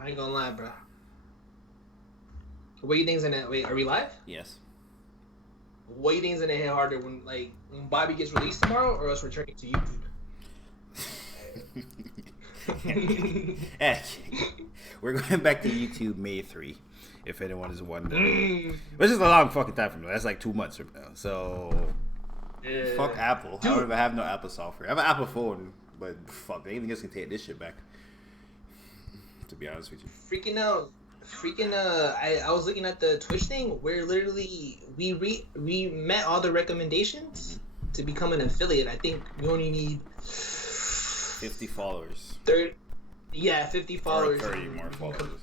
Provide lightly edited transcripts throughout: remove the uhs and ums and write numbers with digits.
I ain't gonna lie, bro. What do you think's in it? Wait, are we live? Yes. What do you think's gonna hit harder when Bobby gets released tomorrow, or us returning to YouTube? Hey, we're going back to YouTube May 3, if anyone is wondering. Which is a long fucking time from now. That's like 2 months from now. So, fuck Apple. Dude. I don't even have no Apple software. I have an Apple phone, but fuck, anything else can take this shit back. To be honest with you. I was looking at the Twitch thing where literally we met all the recommendations to become an affiliate. I think we only need 50 followers. 30, yeah, 50 followers. Or 30 more followers.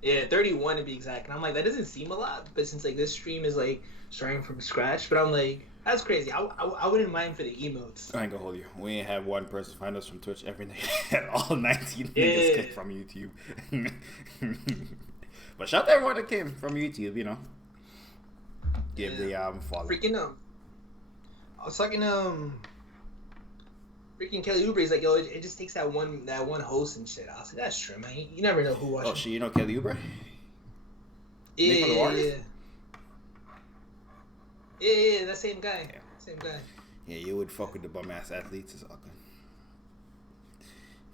Yeah, 31 to be exact. And I'm like, that doesn't seem a lot, but since like this stream is like starting from scratch, but I'm like, that's crazy. I wouldn't mind for the emotes. I ain't gonna hold you. We ain't have one person find us from Twitch every night. All 19 niggas came from YouTube. But shout out to everyone that came from YouTube, you know. Give the follow. Freaking I was talking freaking Kelly Oubre is like, yo, it just takes that one host and shit. I was like, that's true, man. You never know who watches. Oh shit, you know Kelly Oubre? Yeah, that same guy. Yeah. Same guy. Yeah, you would fuck with the bum ass athletes or something.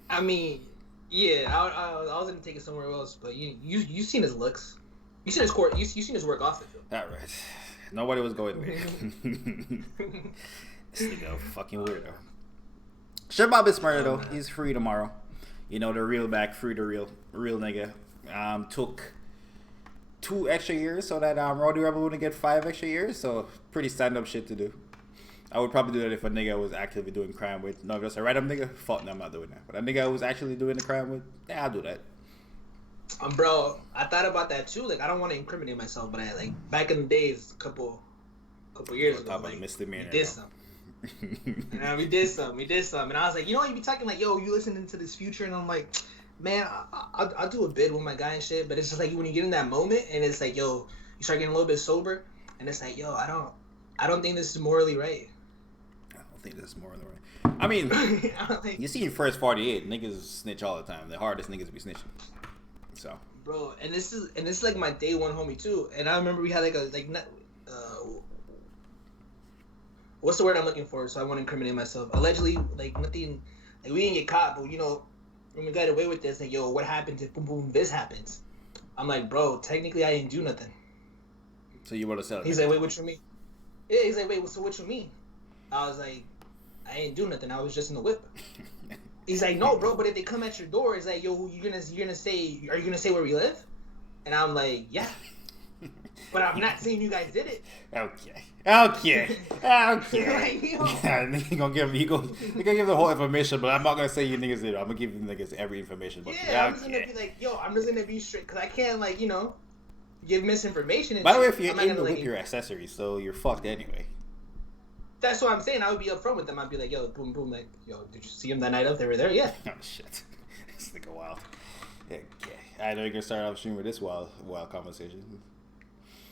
I mean, yeah, I was gonna take it somewhere else, but you seen his looks, you seen his court, you seen his work off the field. All right, nobody was going there. This nigga fucking weirdo. Shmurda is Shmurda though. He's free tomorrow. You know, the real back, free the real nigga. Took 2 extra years so that Roddy Rebel wouldn't get 5 extra years. So pretty stand up shit to do. I would probably do that if a nigga was actively doing crime with. No, just a random nigga. Fuck no, I'm not doing that. But a nigga I was actually doing the crime with, yeah, I'll do that. Bro, I thought about that too. Like, I don't want to incriminate myself, but I like back in the days, a couple years ago, like, we did something. We did something, and I was like, you know, you be talking like, yo, you listening to this Future, and I'm like, man, I'll do a bid with my guy and shit, but it's just like when you get in that moment, and it's like, yo, you start getting a little bit sober, and it's like, yo, I don't think this is morally right. I don't think this is morally right. I mean, you see in First 48, niggas snitch all the time. The hardest niggas be snitching. So, bro, and this is like my day one homie too, and I remember we had what's the word I'm looking for? So I want to incriminate myself. Allegedly, like nothing, like we didn't get caught, but you know, when we got away with this, like, yo, what happens if boom boom this happens? I'm like, bro, technically I didn't do nothing. So you want to sell it? He's like, wait, what you mean? Yeah, he's like, wait, so what you mean? I was like, I ain't do nothing. I was just in the whip. He's like, no, bro, but if they come at your door, it's like, yo, you're gonna say, are you gonna say where we live? And I'm like, yeah. But I'm not saying you guys did it. Okay. He gonna give the whole information, but I'm not gonna say you niggas did it. I'm gonna give you niggas every information. But yeah, I'm just gonna be like, yo, I'm just gonna be straight, cause I can't, like, you know, give misinformation. By the way, if you're in the whip, your accessories, so you're fucked anyway. That's what I'm saying. I would be upfront with them. I'd be like, yo, boom, boom, like, yo, did you see him that night up? They were there, yeah. Oh shit, this nigga wild. Okay, I know you're gonna start off stream with this wild conversation.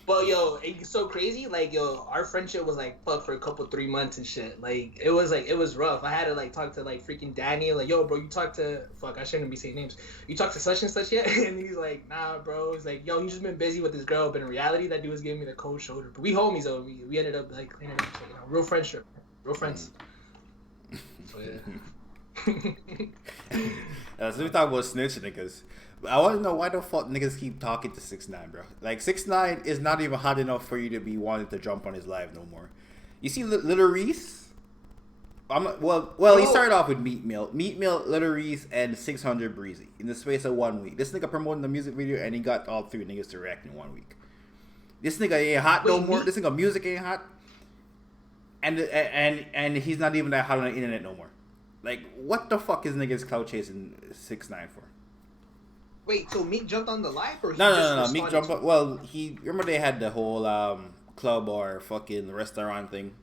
Well, yo, it's so crazy. Like, yo, our friendship was like fucked for 3 months and shit. Like, it was rough. I had to like talk to like freaking Danny. Like, yo, bro, you talked to I shouldn't be saying names. You talked to such and such yet? And he's like, nah, bro. He's like, yo, you just been busy with this girl. But in reality, that dude was giving me the cold shoulder. But we homies though. We ended up like cleaning up, you know, real friendship, real friends. So yeah. So we talk about snitch niggas. I want to know why the fuck niggas keep talking to 6ix9ine, bro. Like 6ix9ine is not even hot enough for you to be wanting to jump on his live no more. You see Lil Reese? He started off with Meat Mill, Lil Reese, and 600 Breezy in the space of 1 week. This nigga promoting the music video, and he got all 3 niggas to react in 1 week. This nigga ain't hot no more. This nigga music ain't hot, and he's not even that hot on the internet no more. Like, what the fuck is niggas clout chasing 6ix9ine for? Wait, so Meek jumped on the live, or no. Meek jumped on. Well, he remember they had the whole club or fucking restaurant thing.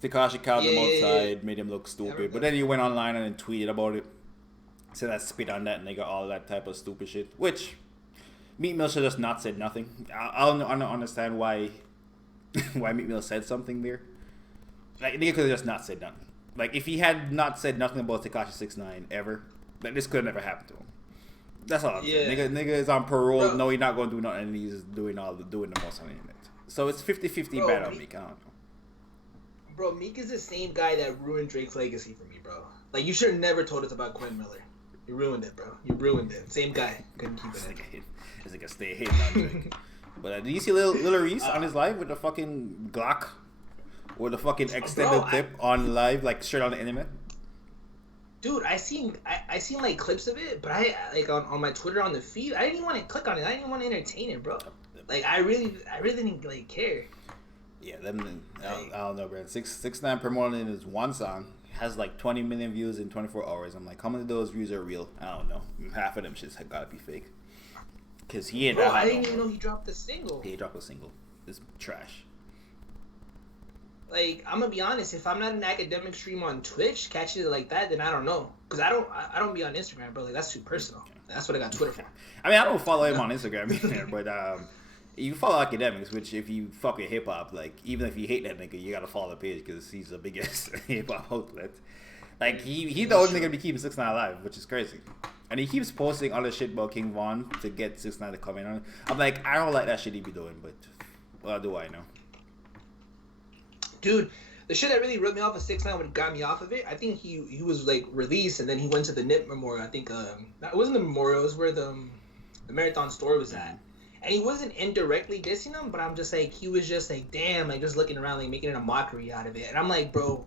Tekashi called him outside, made him look stupid. But then he went online and then tweeted about it. Said that spit on that and they got all that type of stupid shit. Which Meek Mill should just not said nothing. I don't understand why Meek Mill said something there. Like, nigga could have just not said nothing. Like, if he had not said nothing about Tekashi 6ix9ine ever, like, this could have never happened to him. That's all I'm saying. Nigga is on parole. Bro. No, he's not going to do nothing. And he's doing the most on the internet. So it's 50-50 bad on Meek. I don't know. Bro, Meek is the same guy that ruined Drake's legacy for me, bro. Like, you should have never told us about Quentin Miller. You ruined it, bro. You ruined it. Same guy. Couldn't keep it in. It's like a stay hating on Drake. But do you see Lil Reese on his live with the fucking Glock? With the fucking extended clip on live, like straight on the internet? Dude, I seen like clips of it, but I like on my Twitter on the feed, I didn't even want to click on it. I didn't even want to entertain it, bro. Like I really didn't like care. Yeah, I don't know, bro. 6ix9ine promoting his one song has like 20 million views in 24 hours. I'm like, how many of those views are real? I don't know. Half of them shit's gotta be fake. Cause he ain't. Bro, I didn't even know he dropped a single. He dropped a single. It's trash. Like, I'm gonna be honest, if I'm not an academic stream on Twitch, catching it like that, then I don't know. Because I don't be on Instagram, bro. Like, that's too personal. Okay. That's what I got Twitter for. I mean, I don't follow him on Instagram either, but you follow academics, which if you fuck with hip-hop, like, even if you hate that nigga, you gotta follow the page because he's the biggest hip-hop outlet. Like, he's the only nigga to be keeping 6ix9ine alive, which is crazy. And he keeps posting all this shit about King Von to get 6ix9ine to come in on it. I'm like, I don't like that shit he be doing, but what do I know? Dude, the shit that really ripped me off of 6ix9ine when it got me off of it, I think he was like released and then he went to the NIP Memorial. I think it wasn't the memorial, it was where the Marathon store was at. And he wasn't indirectly dissing him, but I'm just like, he was just like, damn, like just looking around, like making a mockery out of it. And I'm like, bro,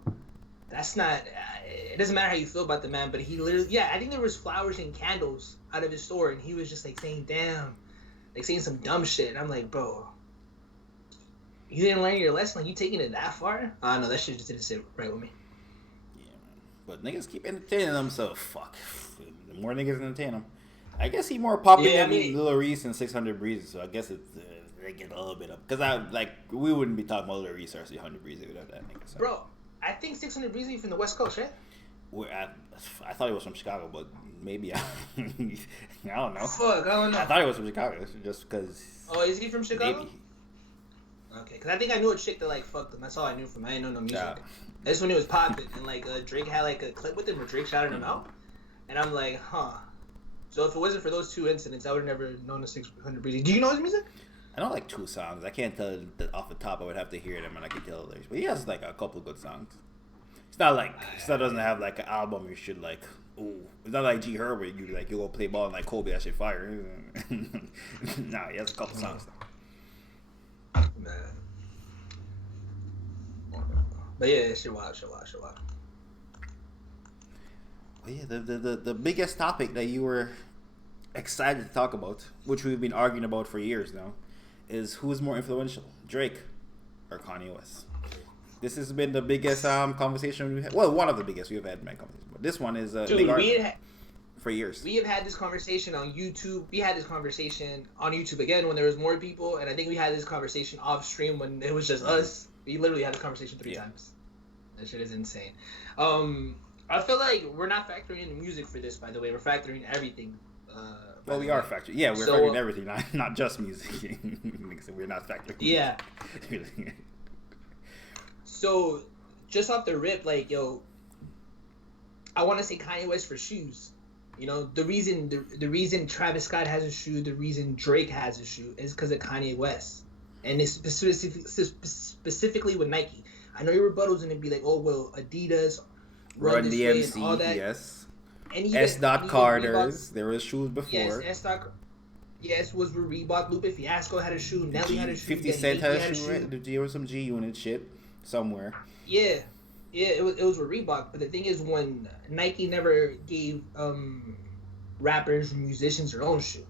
that's not, it doesn't matter how you feel about the man, but he literally, I think there was flowers and candles out of his store and he was just like saying, damn, like saying some dumb shit. And I'm like, bro, you didn't learn your lesson? Like, you taking it that far? I don't know, that shit just didn't sit right with me. Yeah, man. But niggas keep entertaining them, so fuck. The more niggas entertain them. I guess he more popular than Lil Reese and 600 Breezes, so I guess it's they get a little bit up. Because we wouldn't be talking about Lil Reese or 600 Breezes without that nigga. So. Bro, I think 600 Breezes from the West Coast, right? I thought he was from Chicago, but maybe I don't know. Fuck, I don't know. I thought he was from Chicago, just because. Oh, is he from Chicago? Maybe. Okay, because I think I knew a chick that, like, fucked him. That's all I knew from him. I didn't know no music. Yeah. That's when it was popping. And, like, Drake had, like, a clip with him where Drake shouted him out. And I'm like, huh. So if it wasn't for those two incidents, I would have never known the 600 Breezy. Do you know his music? I know, like, 2 songs. I can't tell that off the top. I would have to hear them and I can tell the lyrics. But he has, like, a couple good songs. It's not like, still doesn't have, like, an album you should, like, ooh. It's not like G Herb where you go play ball and, like, Kobe, that shit fire. Nah, he has a couple songs, though. Man. But yeah, shit wild. But yeah, the biggest topic that you were excited to talk about, which we've been arguing about for years now, is who's more influential, Drake or Kanye West? This has been the biggest conversation we've had. Well, one of the biggest we've had in my conversation. But this one is big argument for years. We have had this conversation on YouTube. We had this conversation on YouTube again when there was more people, and I think we had this conversation off stream when it was just us. We literally had a conversation 3 times. That shit is insane. I feel like we're not factoring in the music for this, by the way. We're factoring everything. Well, we are factoring. Yeah, we're factoring everything, not just music. We're not factoring. Yeah. So, just off the rip, like, yo, I want to say Kanye West for shoes. You know, the reason Travis Scott has a shoe, the reason Drake has a shoe is because of Kanye West. And it's specifically with Nike. I know your rebuttal's going to be like, oh, well, Adidas, Run DMC, and all that. Yes. And even, S. Carter's, there was shoes before. Yes, was with Reebok. Lupe Fiasco had a shoe. Nelly had a shoe. 50 Cent had a shoe. Right? There was some G Unit shit somewhere. Yeah, it was with Reebok. But the thing is, when Nike never gave rappers and musicians their own shoe,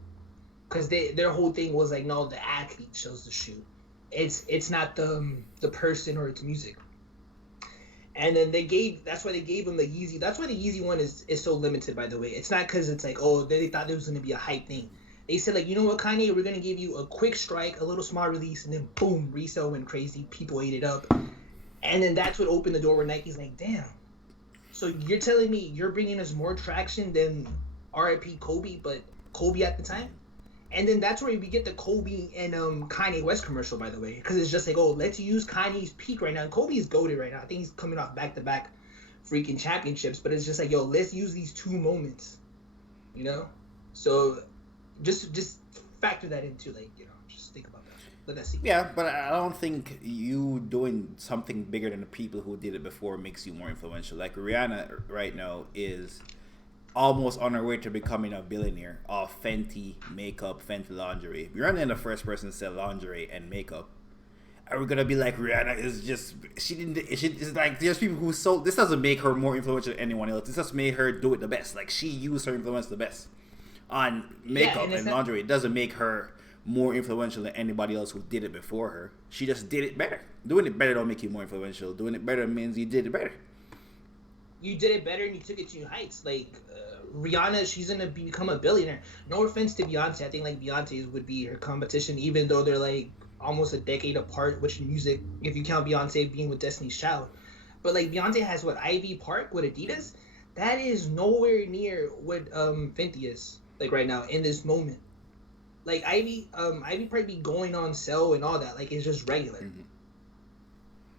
because their whole thing was like, no, the athlete chose the shoe. It's not the person or its music. And then that's why they gave him the Yeezy. That's why the Yeezy one is so limited, by the way. It's not because it's like, oh, they thought there was going to be a hype thing. They said, like, you know what, Kanye, we're going to give you a quick strike, a little small release, and then boom, resale went crazy. People ate it up. And then that's what opened the door where Nike's like, damn. So you're telling me you're bringing us more traction than R.I.P. Kobe, but Kobe at the time? And then that's where we get the Kobe and Kanye West commercial, by the way. Because it's just like, oh, let's use Kanye's peak right now. And Kobe is goated right now. I think he's coming off back-to-back freaking championships. But it's just like, yo, let's use these 2 moments. You know? So just factor that into, like, just think about that. Let that see. Yeah, but I don't think you doing something bigger than the people who did it before makes you more influential. Like Rihanna right now is almost on her way to becoming a billionaire off Fenty makeup, Fenty lingerie. Rihanna is the first person to sell lingerie and makeup. Are we gonna be like Rihanna is just it's like there's people who sold this doesn't make her more influential than anyone else. This just made her do it the best. Like she used her influence the best on makeup and lingerie. It doesn't make her more influential than anybody else who did it before her. She just did it better. Doing it better don't make you more influential. Doing it better means you did it better. You did it better and you took it to new heights. Like Rihanna, she's gonna become a billionaire. No offense to Beyonce, I think like Beyonce would be her competition, even though they're like almost a decade apart, which music, if you count Beyonce being with Destiny's Child. But like Beyonce has what, Ivy Park with Adidas? That is nowhere near what Fenty is like right now in this moment. Like Ivy Park be going on sale and all that. Like it's just regular. Mm-hmm.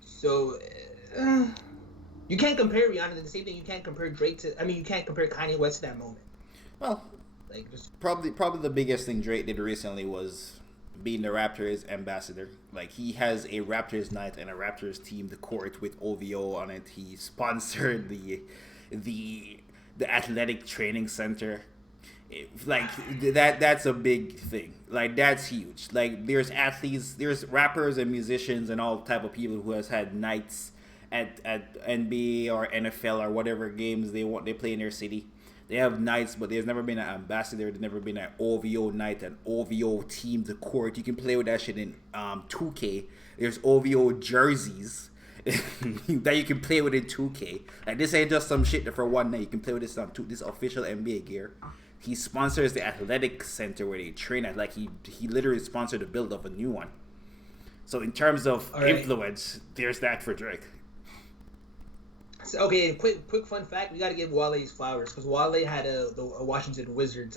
So you can't compare Rihanna to the same thing. You can't compare Drake to. I mean, you can't compare Kanye West to that moment. Well, like just probably the biggest thing Drake did recently was being the Raptors ambassador. Like he has a Raptors night and a Raptors team, the court with OVO on it. He sponsored the athletic training center. That's a big thing. Like that's huge. Like there's athletes, there's rappers and musicians and all type of people who has had nights at NBA or NFL or whatever games they play in their city. They have nights, but there's never been an ambassador. There's never been an OVO night, an OVO team to court. You can play with that shit in 2K. There's OVO jerseys that you can play with in 2K. Like this ain't just some shit for one night. You can play with this this official NBA gear. He sponsors the athletic center where they train at. Like he literally sponsored the build of a new one. So in terms of influence, there's that for Drake. So, okay, quick fun fact: we got to give Wale his flowers because Wale had a Washington Wizards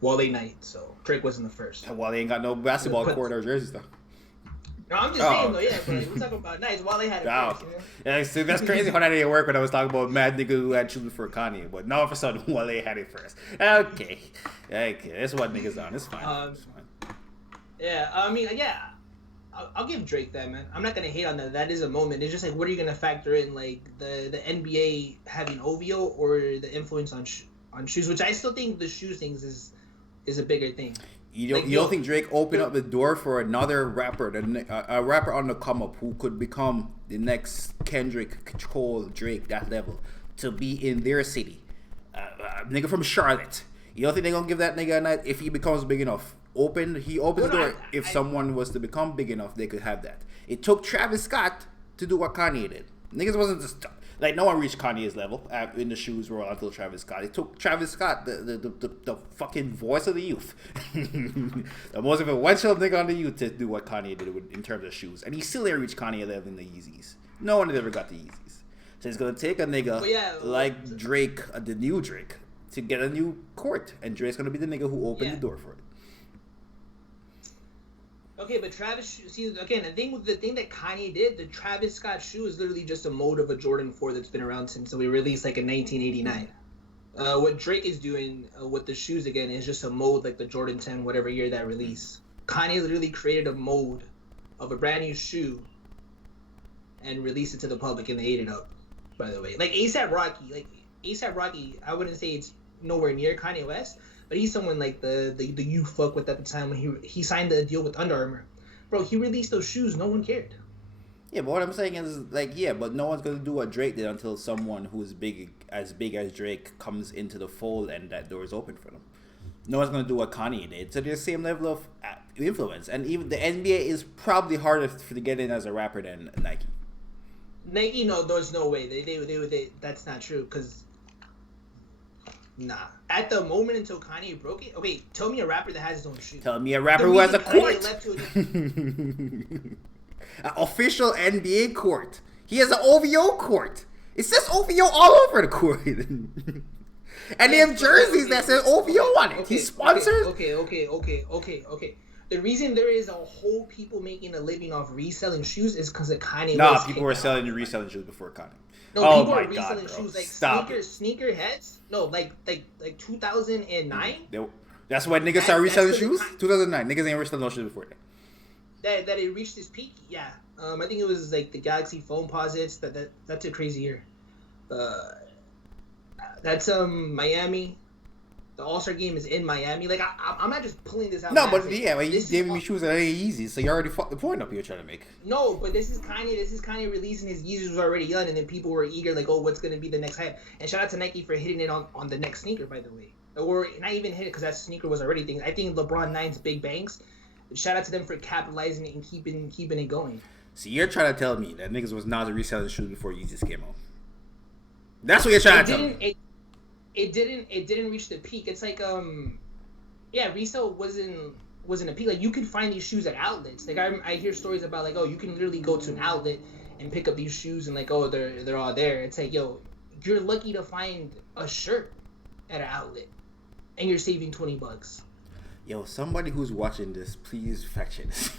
Wale night, so Drake wasn't the first. Wale ain't got no basketball court or jerseys though. No, I'm just saying though, yeah. But we're talking about nights. Wale had it first. You know? Yeah, see, that's crazy how that didn't work when I was talking about mad nigga who had chosen for Kanye, but now all of a sudden Wale had it first. Okay, that's what niggas on. It's fine. It's fine. Yeah, I mean, yeah. I'll give Drake that, man. I'm not gonna hate on that. That is a moment. It's just like, what are you gonna factor in, like the NBA having OVO or the influence on shoes? Which I still think the shoes things is a bigger thing. You don't think Drake opened up the door for another rapper, a rapper on the come up who could become the next Kendrick, Cole, Drake, that level, to be in their city? Nigga from Charlotte. You don't think they're gonna give that nigga a night if he becomes big enough? He opens the door. If someone was to become big enough, they could have that. It took Travis Scott to do what Kanye did. Niggas wasn't just like no one reached Kanye's level in the shoes world until Travis Scott. It took Travis Scott, the fucking voice of the youth, the most influential nigga on the youth, to do what Kanye did in terms of shoes, and he still didn't reach Kanye level in the Yeezys. No one had ever got the Yeezys. So it's gonna take a nigga like Drake, the new Drake, to get a new court, and Drake's gonna be the nigga who opened the door for it. Okay, but Travis, see, again, the thing that Kanye did, the Travis Scott shoe is literally just a mold of a Jordan 4 that's been around since we released like in 1989. What Drake is doing with the shoes again is just a mold like the Jordan 10, whatever year that release. Kanye literally created a mold of a brand new shoe and released it to the public, and they ate it up. By the way, like ASAP Rocky, I wouldn't say it's nowhere near Kanye West. But he's someone like the you fuck with at the time when he signed the deal with Under Armour. Bro, he released those shoes, no one cared. Yeah, but what I'm saying is, like, yeah, but no one's going to do what Drake did until someone who is big as Drake comes into the fold and that door is open for them. No one's going to do what Kanye did. So there's the same level of influence. And even the NBA is probably harder to get in as a rapper than Nike. Nike, no, there's no way. They that's not true, because... Nah. At the moment until Kanye broke it, okay, tell me a rapper that has his own shoe. Tell me a rapper who has a court. An official NBA court. He has an OVO court. It says OVO all over the court. And they have jerseys that say OVO on it. He sponsors. Okay. The reason there is a whole people making a living off reselling shoes is because of Kanye West. Nah, people were selling reselling shoes before Kanye. No, people are reselling shoes like sneaker heads. No, like 2009. That's when niggas started reselling shoes. 2009. Niggas ain't reselling no shoes before that. That it reached its peak. Yeah. I think it was like the Galaxy Foam Posits. That's a crazy year. That's Miami. The All-Star game is in Miami. Like I'm not just pulling this out. No, but yeah, you gave me shoes that ain't Yeezys, so you already fucked the point up you're trying to make. No, but this is Kanye releasing his Yeezys was already young, and then people were eager, like, oh, what's gonna be the next hype? And shout out to Nike for hitting it on the next sneaker, by the way, or not even hit it because that sneaker was already thing. I think LeBron 9's Big Bangs. Shout out to them for capitalizing it and keeping it going. See, you're trying to tell me that niggas was not reselling shoes before Yeezys came out. That's what you're trying to tell me. It didn't reach the peak. It's like resale wasn't a peak. Like you could find these shoes at outlets. Like I hear stories about like, oh, you can literally go to an outlet and pick up these shoes and like, oh, they're all there. It's like, yo, you're lucky to find a shirt at an outlet and you're saving $20. Yo, somebody who's watching this, please fact check this.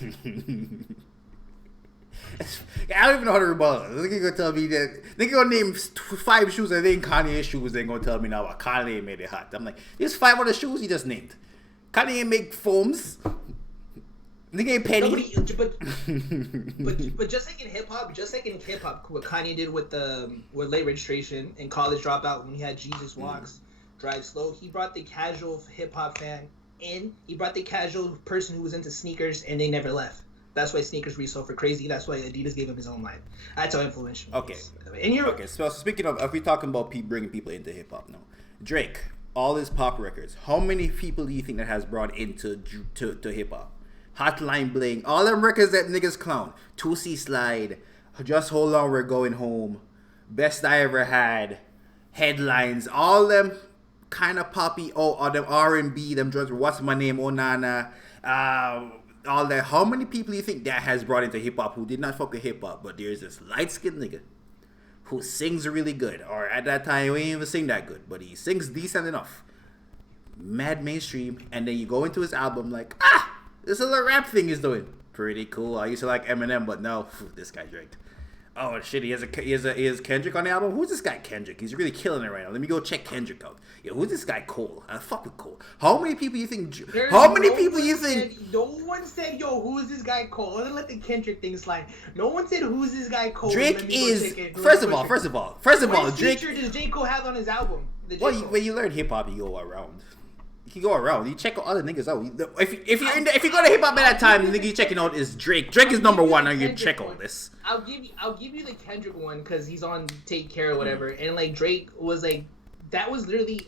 I don't even know how to rebuttal. Nigga gonna tell me that nigga gonna name 5 shoes that ain't Kanye's shoes. They gonna tell me now about Kanye made it hot. I'm like, there's 5 other shoes he just named. Kanye ain't make foams. Nigga ain't penny. But just like in hip hop, what Kanye did with late registration and college dropout when he had Jesus Walks, Drive Slow, he brought the casual hip hop fan in. He brought the casual person who was into sneakers, and they never left. That's why sneakers resell for crazy. That's why Adidas gave him his own line. That's how influential. Okay. Okay. So speaking of, if we're talking about bringing people into hip hop now, Drake, all his pop records. How many people do you think that has brought into to hip hop? Hotline Bling, all them records that niggas clown. 2C Slide, Just Hold On, We're Going Home, Best I Ever Had, Headlines, all them kind of poppy. All them R&B, them drugs. What's My Name? Oh Nana. All that. How many people do you think that has brought into hip hop who did not fuck with hip hop, but there's this light skinned nigga who sings really good, or at that time he didn't even sing that good, but he sings decent enough, mad mainstream, and then you go into his album like, this little rap thing he's doing pretty cool. I used to like Eminem, but no, this guy Drake. Oh shit, he has Kendrick on the album. Who's this guy Kendrick? He's really killing it right now. Let me go check Kendrick out. Yo, who's this guy Cole? I fuck with Cole. How many people you think? No one said, yo, who is this guy Cole? Let the Kendrick thing slide. No one said who's this guy Cole. Drake is first of all, Drake. Feature does J. Cole have on his album? When you learn hip hop, you go around. You go around. You check other niggas out. If you go to hip hop at that time, the nigga you checking out is Drake. Drake is number one on your check on this. I'll give you the Kendrick one because he's on Take Care or whatever, and like Drake was like, that was literally.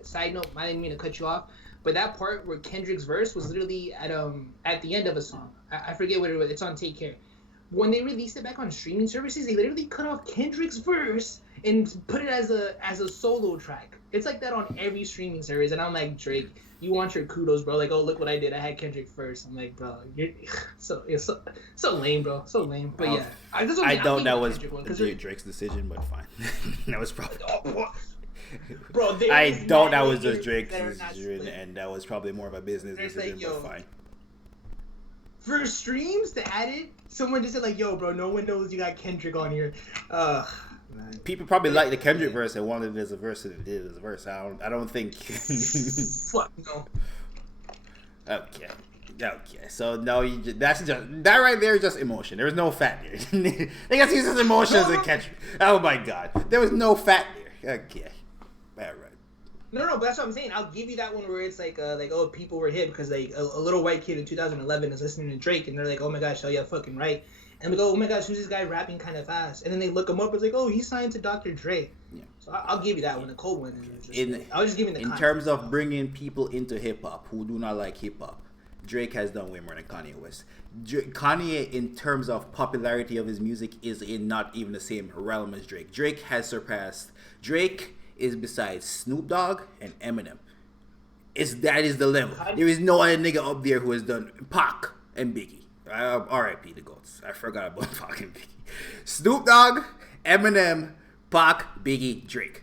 Side note, I didn't mean to cut you off, but that part where Kendrick's verse was literally at the end of a song. I forget what it was. It's on Take Care. When they released it back on streaming services, they literally cut off Kendrick's verse and put it as a solo track. It's like that on every streaming service, and I'm like, Drake, you want your kudos, bro? Like, oh, look what I did. I had Kendrick first. I'm like, bro, you're so lame, bro. So lame. But yeah, I don't know that was Drake's decision, but fine. That was probably. Bro, I don't. That was just Drake's decision, and that was probably more of a business decision. Like, but fine. For streams to add it, someone just said like, "Yo, bro, no one knows you got Kendrick on here." Man. People probably like the Kendrick verse and wanted it as a verse, and it did as a verse. I don't think. Fuck no. Okay. So no, that right there is just emotion. There was no fat there. They got to use his emotions and catch. Oh my god, there was no fat there. Okay. All right. No, but that's what I'm saying. I'll give you that one where it's like oh, people were hip because like a little white kid in 2011 is listening to Drake and they're like, oh my gosh, oh yeah, fucking right. And we go, oh my gosh, who's this guy rapping kind of fast? And then they look him up. It's like, oh, he's signed to Dr. Dre. Yeah. So I'll give you that one, the cold one. I was just giving the in terms of bringing people into hip hop who do not like hip hop. Drake has done way more than Kanye West. Kanye, in terms of popularity of his music, is in not even the same realm as Drake. Drake has surpassed. Drake is besides Snoop Dogg and Eminem. That is the level. There is no other nigga up there who has done Pac and Biggie. R.I.P. the goats. I forgot about Pac and Biggie. Snoop Dogg, Eminem, Pac, Biggie, Drake.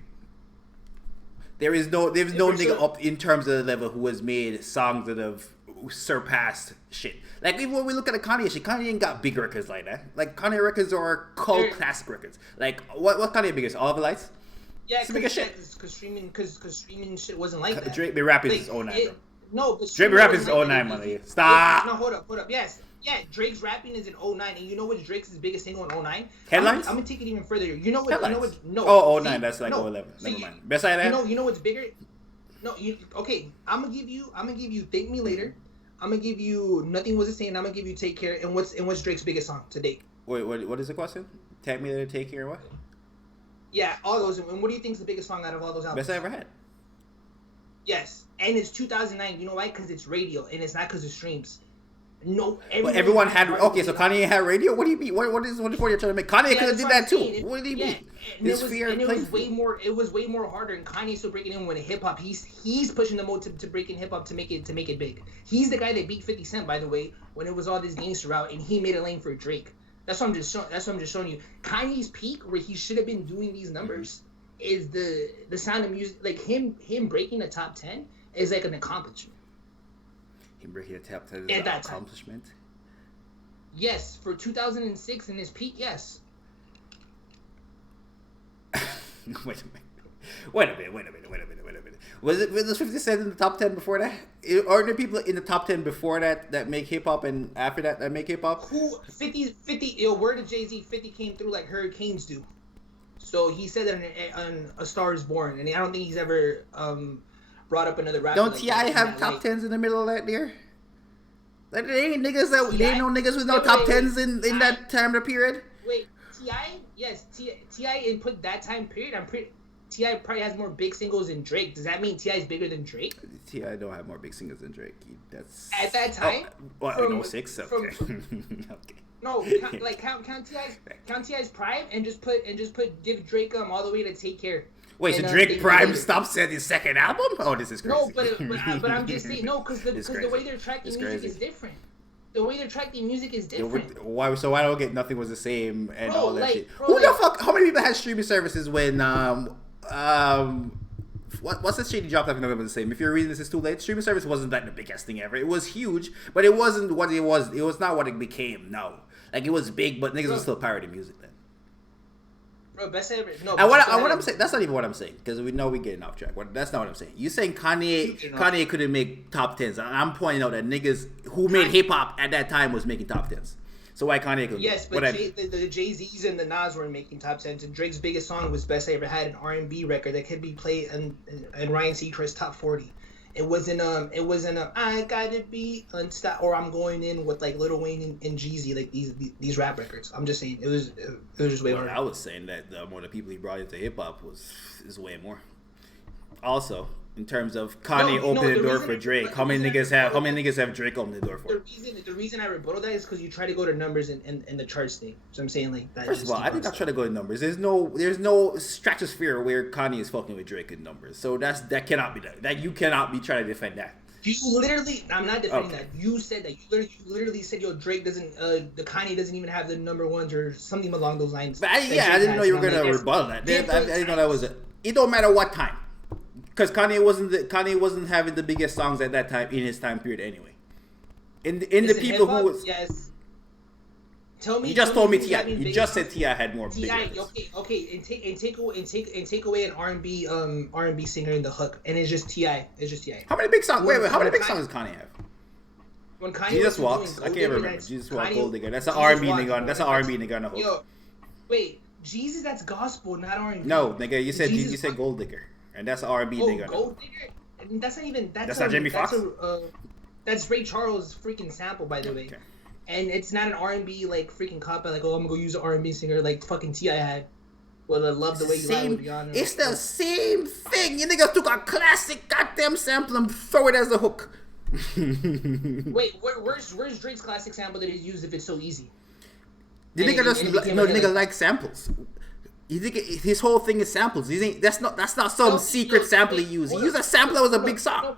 There's no nigga up in terms of the level who has made songs that have surpassed shit. Like even when we look at the Kanye shit, Kanye ain't got big records like that. Like Kanye records are cult classic records. Like what Kanye biggest? All the Lights? Yeah, because streaming shit wasn't like that. Drake be rapping is 09, bro. No, but Drake be rapping is 09, man. Stop. No, hold up. Yes. Yeah, Drake's rapping is in 09, and you know what Drake's biggest single in 09? Headlines? I'm gonna take it even further. You know what? Headlines? You know what? No. Oh, 09, that's like 11. Never mind. Best side of that? You know what's bigger? No, okay. I'm gonna give you Thank Me Later. I'm gonna give you Nothing Was the Same. I'm gonna give you Take Care. And what's Drake's biggest song to date? Wait, what is the question? Tag Me Later, Take Care, what? Yeah, all those. And what do you think is the biggest song out of all those albums? Best I ever had. Yes, and it's 2009. You know why? Because it's radio, and it's not because of streams. No, everyone had. Okay, so Kanye had radio. What do you mean? What is what you're trying to make? Kanye could have did that too. What do you mean? It was way more harder. And Kanye's still breaking in with hip hop. He's pushing the mode to break in hip hop to make it big. He's the guy that beat 50 Cent, by the way, when it was all this gangster route, and he made a lane for Drake. That's what I'm just showing you. Kanye's peak, where he should have been doing these numbers, is the Sound of Music. Like him breaking the top 10 is like an accomplishment. Him breaking the top 10 is an accomplishment. Yes, for 2006 in his peak, yes. Wait a minute. Was 50 Cent in the top 10 before that? Are there people in the top 10 before that make hip hop, and after that make hip hop? Who 50 word of Jay-Z, 50 came through like hurricanes do. So he said that on A Star Is Born, and I don't think he's ever brought up another rapper. Don't T.I. have top 10s in the middle of that there? Like there ain't niggas that there ain't no niggas with no top 10s in that time of period. Wait, T.I. Yes, T.I. input that time period. T.I. probably has more big singles than Drake. Does that mean T.I. is bigger than Drake? T.I. don't have more big singles than Drake. That's at that time. Well, 06. Okay. Okay. No, count T.I.'s prime and just put give Drake all the way to Take Care. Wait, so Drake Prime stopped selling his second album? Oh, this is crazy. No, but I'm just saying, no, because the way they're tracking music is different. The way they're tracking music is different. Why? So why don't get Nothing Was the Same and all that shit? Bro, Who the fuck? How many people had streaming services when what's the shit he dropped after Nothing Was the Same? If you're reading this, it's too late. Streaming service wasn't like the biggest thing ever. It was huge, but it wasn't what it was. It was not what it became. No, like it was big, but niggas were still pirating music then. Bro, best ever. No. And what I'm saying, that's not even what I'm saying, because we know we're getting off track. That's not what I'm saying. You're saying Kanye couldn't make top 10s. I'm pointing out that niggas who made hip hop at that time was making top 10s. So why Kanye couldn't? Yes, but the Jay-Z's and the Nas were making top 10s, and Drake's biggest song was Best I Ever Had, an R&B record that could be played in Ryan Seacrest's top 40. It wasn't I gotta be unstoppable, or I'm going in with like Lil Wayne and Jeezy, like these rap records. I'm just saying it was just way more. I was saying that the more the people he brought into hip hop is way more. Also, in terms of Kanye opening the door for Drake, how many niggas have Drake open the door for? The reason I rebuttal that is because you try to go to numbers in the charts thing. So I'm saying like that. First of all, I did not try to go to numbers. There's no stratosphere where Kanye is fucking with Drake in numbers. So that cannot be that. That you cannot be trying to defend that. You literally, I'm not defending that. You said that. You literally said, yo, Drake doesn't, the Kanye doesn't even have the number ones or something along those lines. But I didn't know you were gonna rebuttal that. I didn't know that was it. It don't matter what time. Because Kanye wasn't having the biggest songs at that time in his time period anyway. In the people who was yes. Tell me. You just told me T.I. You just said T.I. had more. T.I. Okay, and take away an R&B singer in the hook, and it's just T.I. It's just T.I. How many big songs? Wait, how many big songs does Kanye have? When Kanye Jesus Walks, I can't remember. Jesus Walks, Gold Digger. That's an R&B nigga. That's an R&B nigga on the hook. Yo, wait, Jesus, that's gospel, not R&B. No, nigga, you said Gold Digger. And that's an R&B nigga. Gold Digger? That's not even... That's not Jamie Foxx? That's Ray Charles' freaking sample, by the way. Okay. And it's not an R&B, like, freaking cop out, like, oh, I'm gonna go use an R&B singer like fucking T.I. had. Well, I love the way you lie with Rihanna. It's the same thing. You niggas took a classic goddamn sample and throw it as a hook. Wait, where's Drake's classic sample that he used if it's so easy? The nigga likes samples. You think his whole thing is samples? That's not some secret sample he used. He used a sample that was a big song.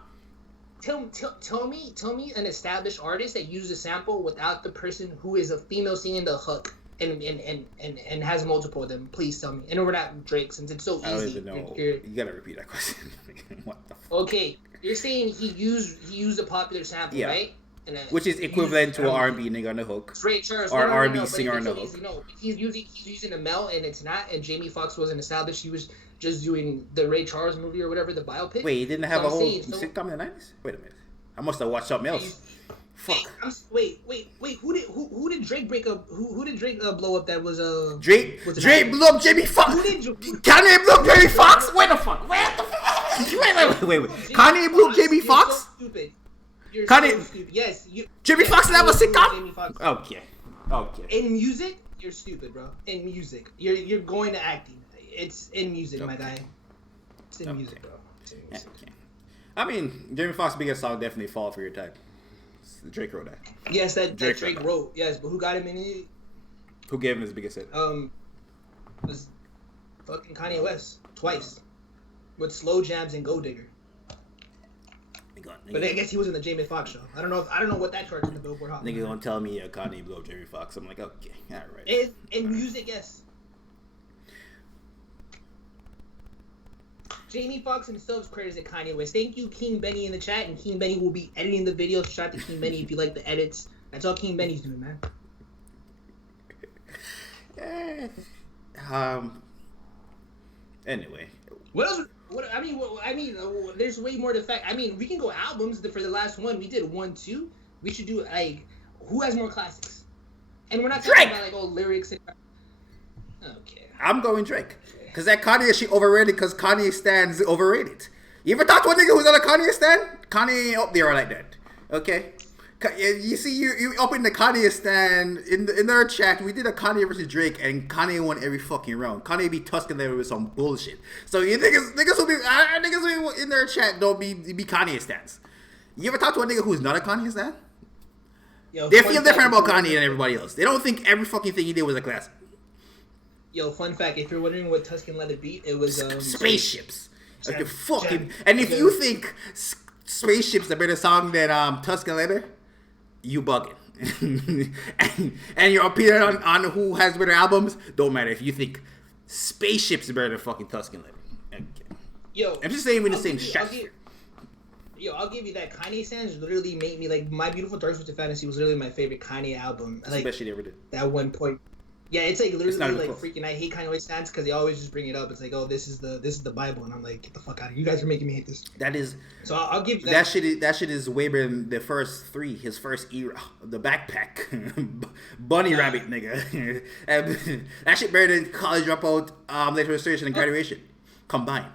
Tell me an established artist that used a sample without the person who is a female singing the hook and has multiple of them. Please tell me. And we're not Drake, since it's so easy. I don't even know. You gotta repeat that question. What the fuck? Okay. You're saying he used a popular sample, right? Which is equivalent to an R&B nigga on the hook. Straight Charles. Or R&B singer on the hook. No, he's using a Mel, and it's not. And Jamie Foxx wasn't established. He was just doing the Ray Charles movie or whatever, the biopic. Wait, he didn't have a whole sitcom in the 90s? Wait a minute. I must have watched something else. Fuck. Wait. Who did Drake break up? Who did Drake blow up? That was Drake blew up Jamie Foxx. Kanye blew up Jamie Foxx. Wait the fuck. Wait. Kanye blew up Jamie Foxx. You're so stupid. Yes, Jimmy Foxx didn't have a sitcom. Okay. In music, you're stupid, bro. In music, you're going to acting. It's in music, my guy. It's in music, bro. I mean, Jamie Foxx's biggest song definitely "Fall for Your Type." Drake wrote that. Yes, that Drake wrote. Yes, but who got him in it? Who gave him his biggest hit? Was fucking Kanye West twice with Slow Jams and Go Digger. But I guess he was in the Jamie Foxx show. I don't know what that charts in the Billboard Hot. Niggas gonna tell me Kanye blew up Jamie Foxx. I'm like, okay, all right. In music, yes. Jamie Foxx himself credits it Kanye West. Thank you, King Benny, in the chat, and King Benny will be editing the video. Shout out to King Benny if you like the edits. That's all King Benny's doing, man. Anyway. What else? There's way more to fact. I mean, we can go albums. For the last one, we did 1, 2. We should do who has more classics? And we're not talking about lyrics. Okay. I'm going Drake. Cause that Kanye shit overrated. Cause Kanye stands overrated. You ever talk to a nigga who's on a Kanye stand? Kanye ain't up there like that. Okay. You see, you up in the Kanye stand in their chat. We did a Kanye versus Drake, and Kanye won every fucking round. Kanye be tusking there with some bullshit. So you niggas who be in their chat don't be Kanye stands. You ever talk to a nigga who's not a Kanye stan? They feel different about Kanye than everybody else. They don't think every fucking thing he did was a classic. Yo, fun fact: if you're wondering what Tuscan Leather beat, it was Spaceships. Okay, fucking. And if you think Spaceships a better song than Tuscan Leather, you bugging. and your opinion on who has better albums don't matter. If you think Spaceships is better than fucking Tuscan Leather, okay. Yo, I'm just saying we're the same shit. I'll give you that. Kanye Sands literally made me My Beautiful Dark Twisted Fantasy was literally my favorite Kanye album. That's the best shit he ever did. At one point. Yeah, it's literally freaking. I hate Kanye West stands because they always just bring it up. It's oh, this is the Bible, and I'm like, get the fuck out of here. You guys are making me hate this. That is. So I'll give you that. That shit is way better than the first three. His first era, the backpack, bunny rabbit nigga. That shit better than College Dropout, Late Registration, and Graduation combined.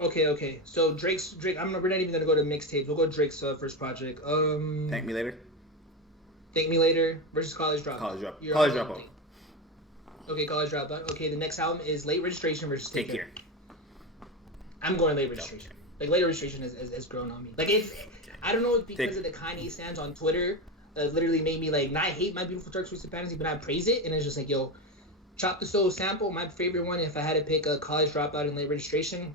Okay. So Drake. We're not even gonna go to mixtapes. We'll go Drake's first project. Thank Me Later. Thank Me Later versus College Dropout. College Dropout. Okay, College Dropout. Okay, the next album is Late Registration versus Take Care. I'm going Late Registration. Late Registration has grown on me. I don't know if because of the Kanye stands on Twitter literally made me not hate My Beautiful Dark Twisted Fantasy, but not praise it. And it's just yo, Chop the Soul sample. My favorite one, if I had to pick a College Dropout and Late Registration,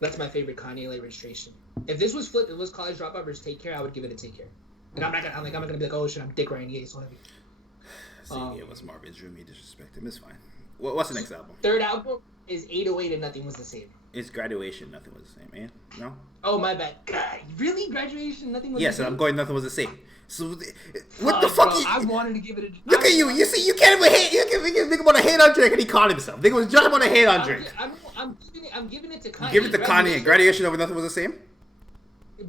that's my favorite Kanye Late Registration. If this was flipped, it was College Dropout versus Take Care, I would give it a Take Care. I'm not gonna be oh shit, I'm dick riding the so heavy. See, it was Marvin's Drew me disrespect him. It's fine. What's the next album? Third album is 808 and Nothing Was the Same. It's Graduation, Nothing Was the Same, man. No? Oh, my bad. God, really? Graduation, Nothing Was the Same? Yes, and I'm going Nothing Was the Same. So, what the fuck? I wanted to give it a... Look at you. You see, you can't even hate. You can't think about a hate on Drake, and he called himself. Nigga was just about to hate on Drake. I'm giving it to Kanye. Give it to Kanye. Graduation over Nothing Was the Same?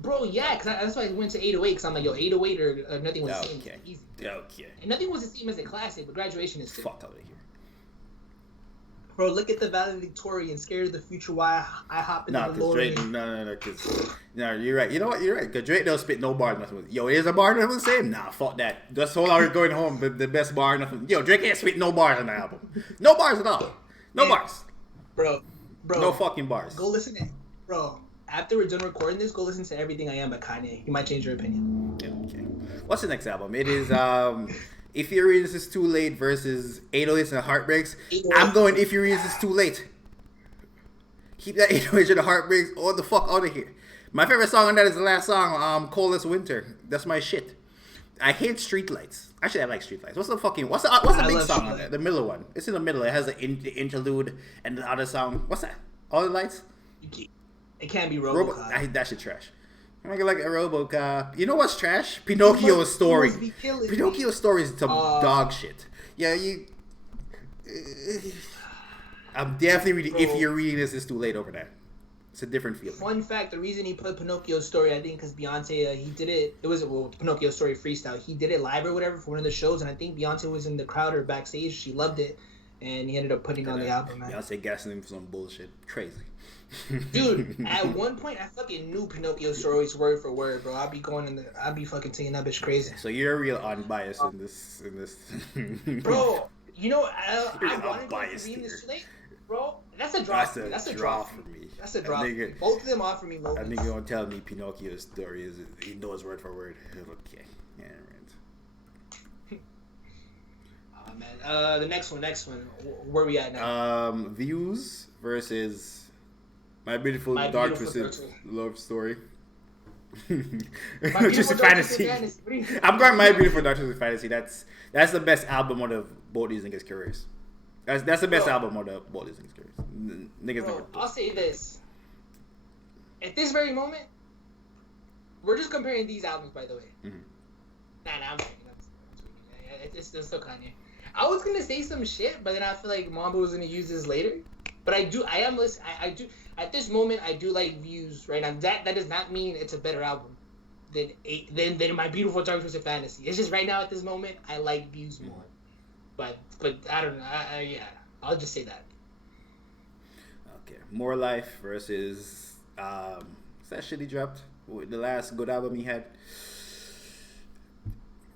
Bro, yeah, because that's why I went to 808, because I'm like, yo, 808 or Nothing Was the Same. Okay. Easy. Okay. And Nothing Was the Same as a classic, but Graduation is sick. Fuck out of here. Bro, look at the valedictorian, scared of the future, why I hop in the DeLorean. No, you're right. You know what? You're right. Because Drake don't spit no bar, nothing. Yo, is a bar, nothing the same? Nah, fuck that. That's whole hour going home, the best bar, nothing. Yo, Drake can't spit no bars on the album. No bars at all. No bars. Bro. No fucking bars. Go listen to it. Bro, after we're done recording this, go listen to Everything I Am by Kanye. You might change your opinion. Yeah, okay. What's the next album? It is, If You Read This Is Too Late versus 808s and Heartbreaks. I'm going If You Read This Is Too Late. Keep that 808s and the Heartbreaks all the fuck out of here. My favorite song on that is the last song, Coldest Winter. That's my shit. I hate Streetlights. Actually, I like Streetlights. What's the big song on there? The middle one. It's in the middle. It has the interlude and the other song. What's that? All the Lights? It can't be RoboCop. That shit trash. I'm like a RoboCop. You know what's trash? Pinocchio's story. Pinocchio's story is some dog shit. Yeah, I'm definitely reading. Bro, if you're reading this, it's too late over that. It's a different feeling. Fun fact: the reason he put Pinocchio's story, I think, because Beyonce, he did it. It was Pinocchio's story freestyle. He did it live or whatever for one of the shows, and I think Beyonce was in the crowd or backstage. She loved it, and he ended up putting it on the album. Man. Beyonce gassing him for some bullshit. Crazy. Dude, at one point I fucking knew Pinocchio's stories word for word, bro. I'd be fucking singing that bitch crazy. So you're real unbiased in this. Bro, you know I wanted to read this today, bro. That's a draw. That's a draw for me. That's a draw. Both of them offer me moments. I think you're gonna tell me Pinocchio's story is he knows word for word. Okay, yeah, right. Oh man, the next one. Where we at now? Views versus My Beautiful Dark Twisted Love Story. Just a fantasy. I'm going My Beautiful Dark Twisted Fantasy. That's the best album out of both these niggas' careers. That's the best album out of both these niggas' careers. Niggas never. I'll say this. At this very moment, we're just comparing these albums, by the way. Mm-hmm. Nah, I'm kidding. It's still Kanye. I was gonna say some shit, but then I feel like MAMBA was gonna use this later. But I do at this moment I do like Views right now. That does not mean it's a better album than My Beautiful Dark Twisted Fantasy. It's just right now at this moment I like Views more. But I don't know. Yeah, I'll just say that. Okay, More Life versus that shit he dropped. The last good album he had.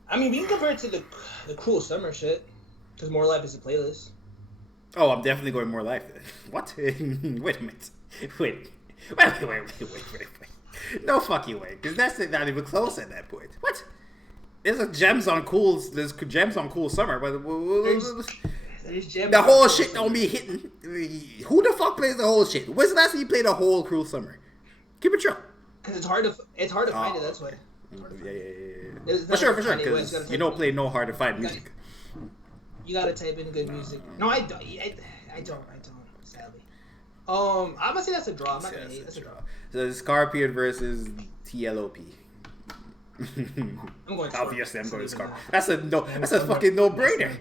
I mean, we can compare it to the Cruel Summer shit, because More Life is a playlist. Oh, I'm definitely going More Life. What? Wait a minute. Wait. No fucking way, because that's not even close at that point. What? There's gems on Cool Summer, but there's gems. The whole shit don't be hitting. Who the fuck plays the whole shit? When's the last time you played the whole Cruel Summer? Keep it true. Because it's hard to find it. That's why. Yeah. For sure. Because you don't play no hard to find music. You gotta type in good music. No, I don't. I don't. Sadly. I'm gonna say that's a draw. I'm not gonna hate. That's a draw. So Scorpion versus TLOP. I'm going. Obviously, I'm going Scorpion. That's a fucking no-brainer.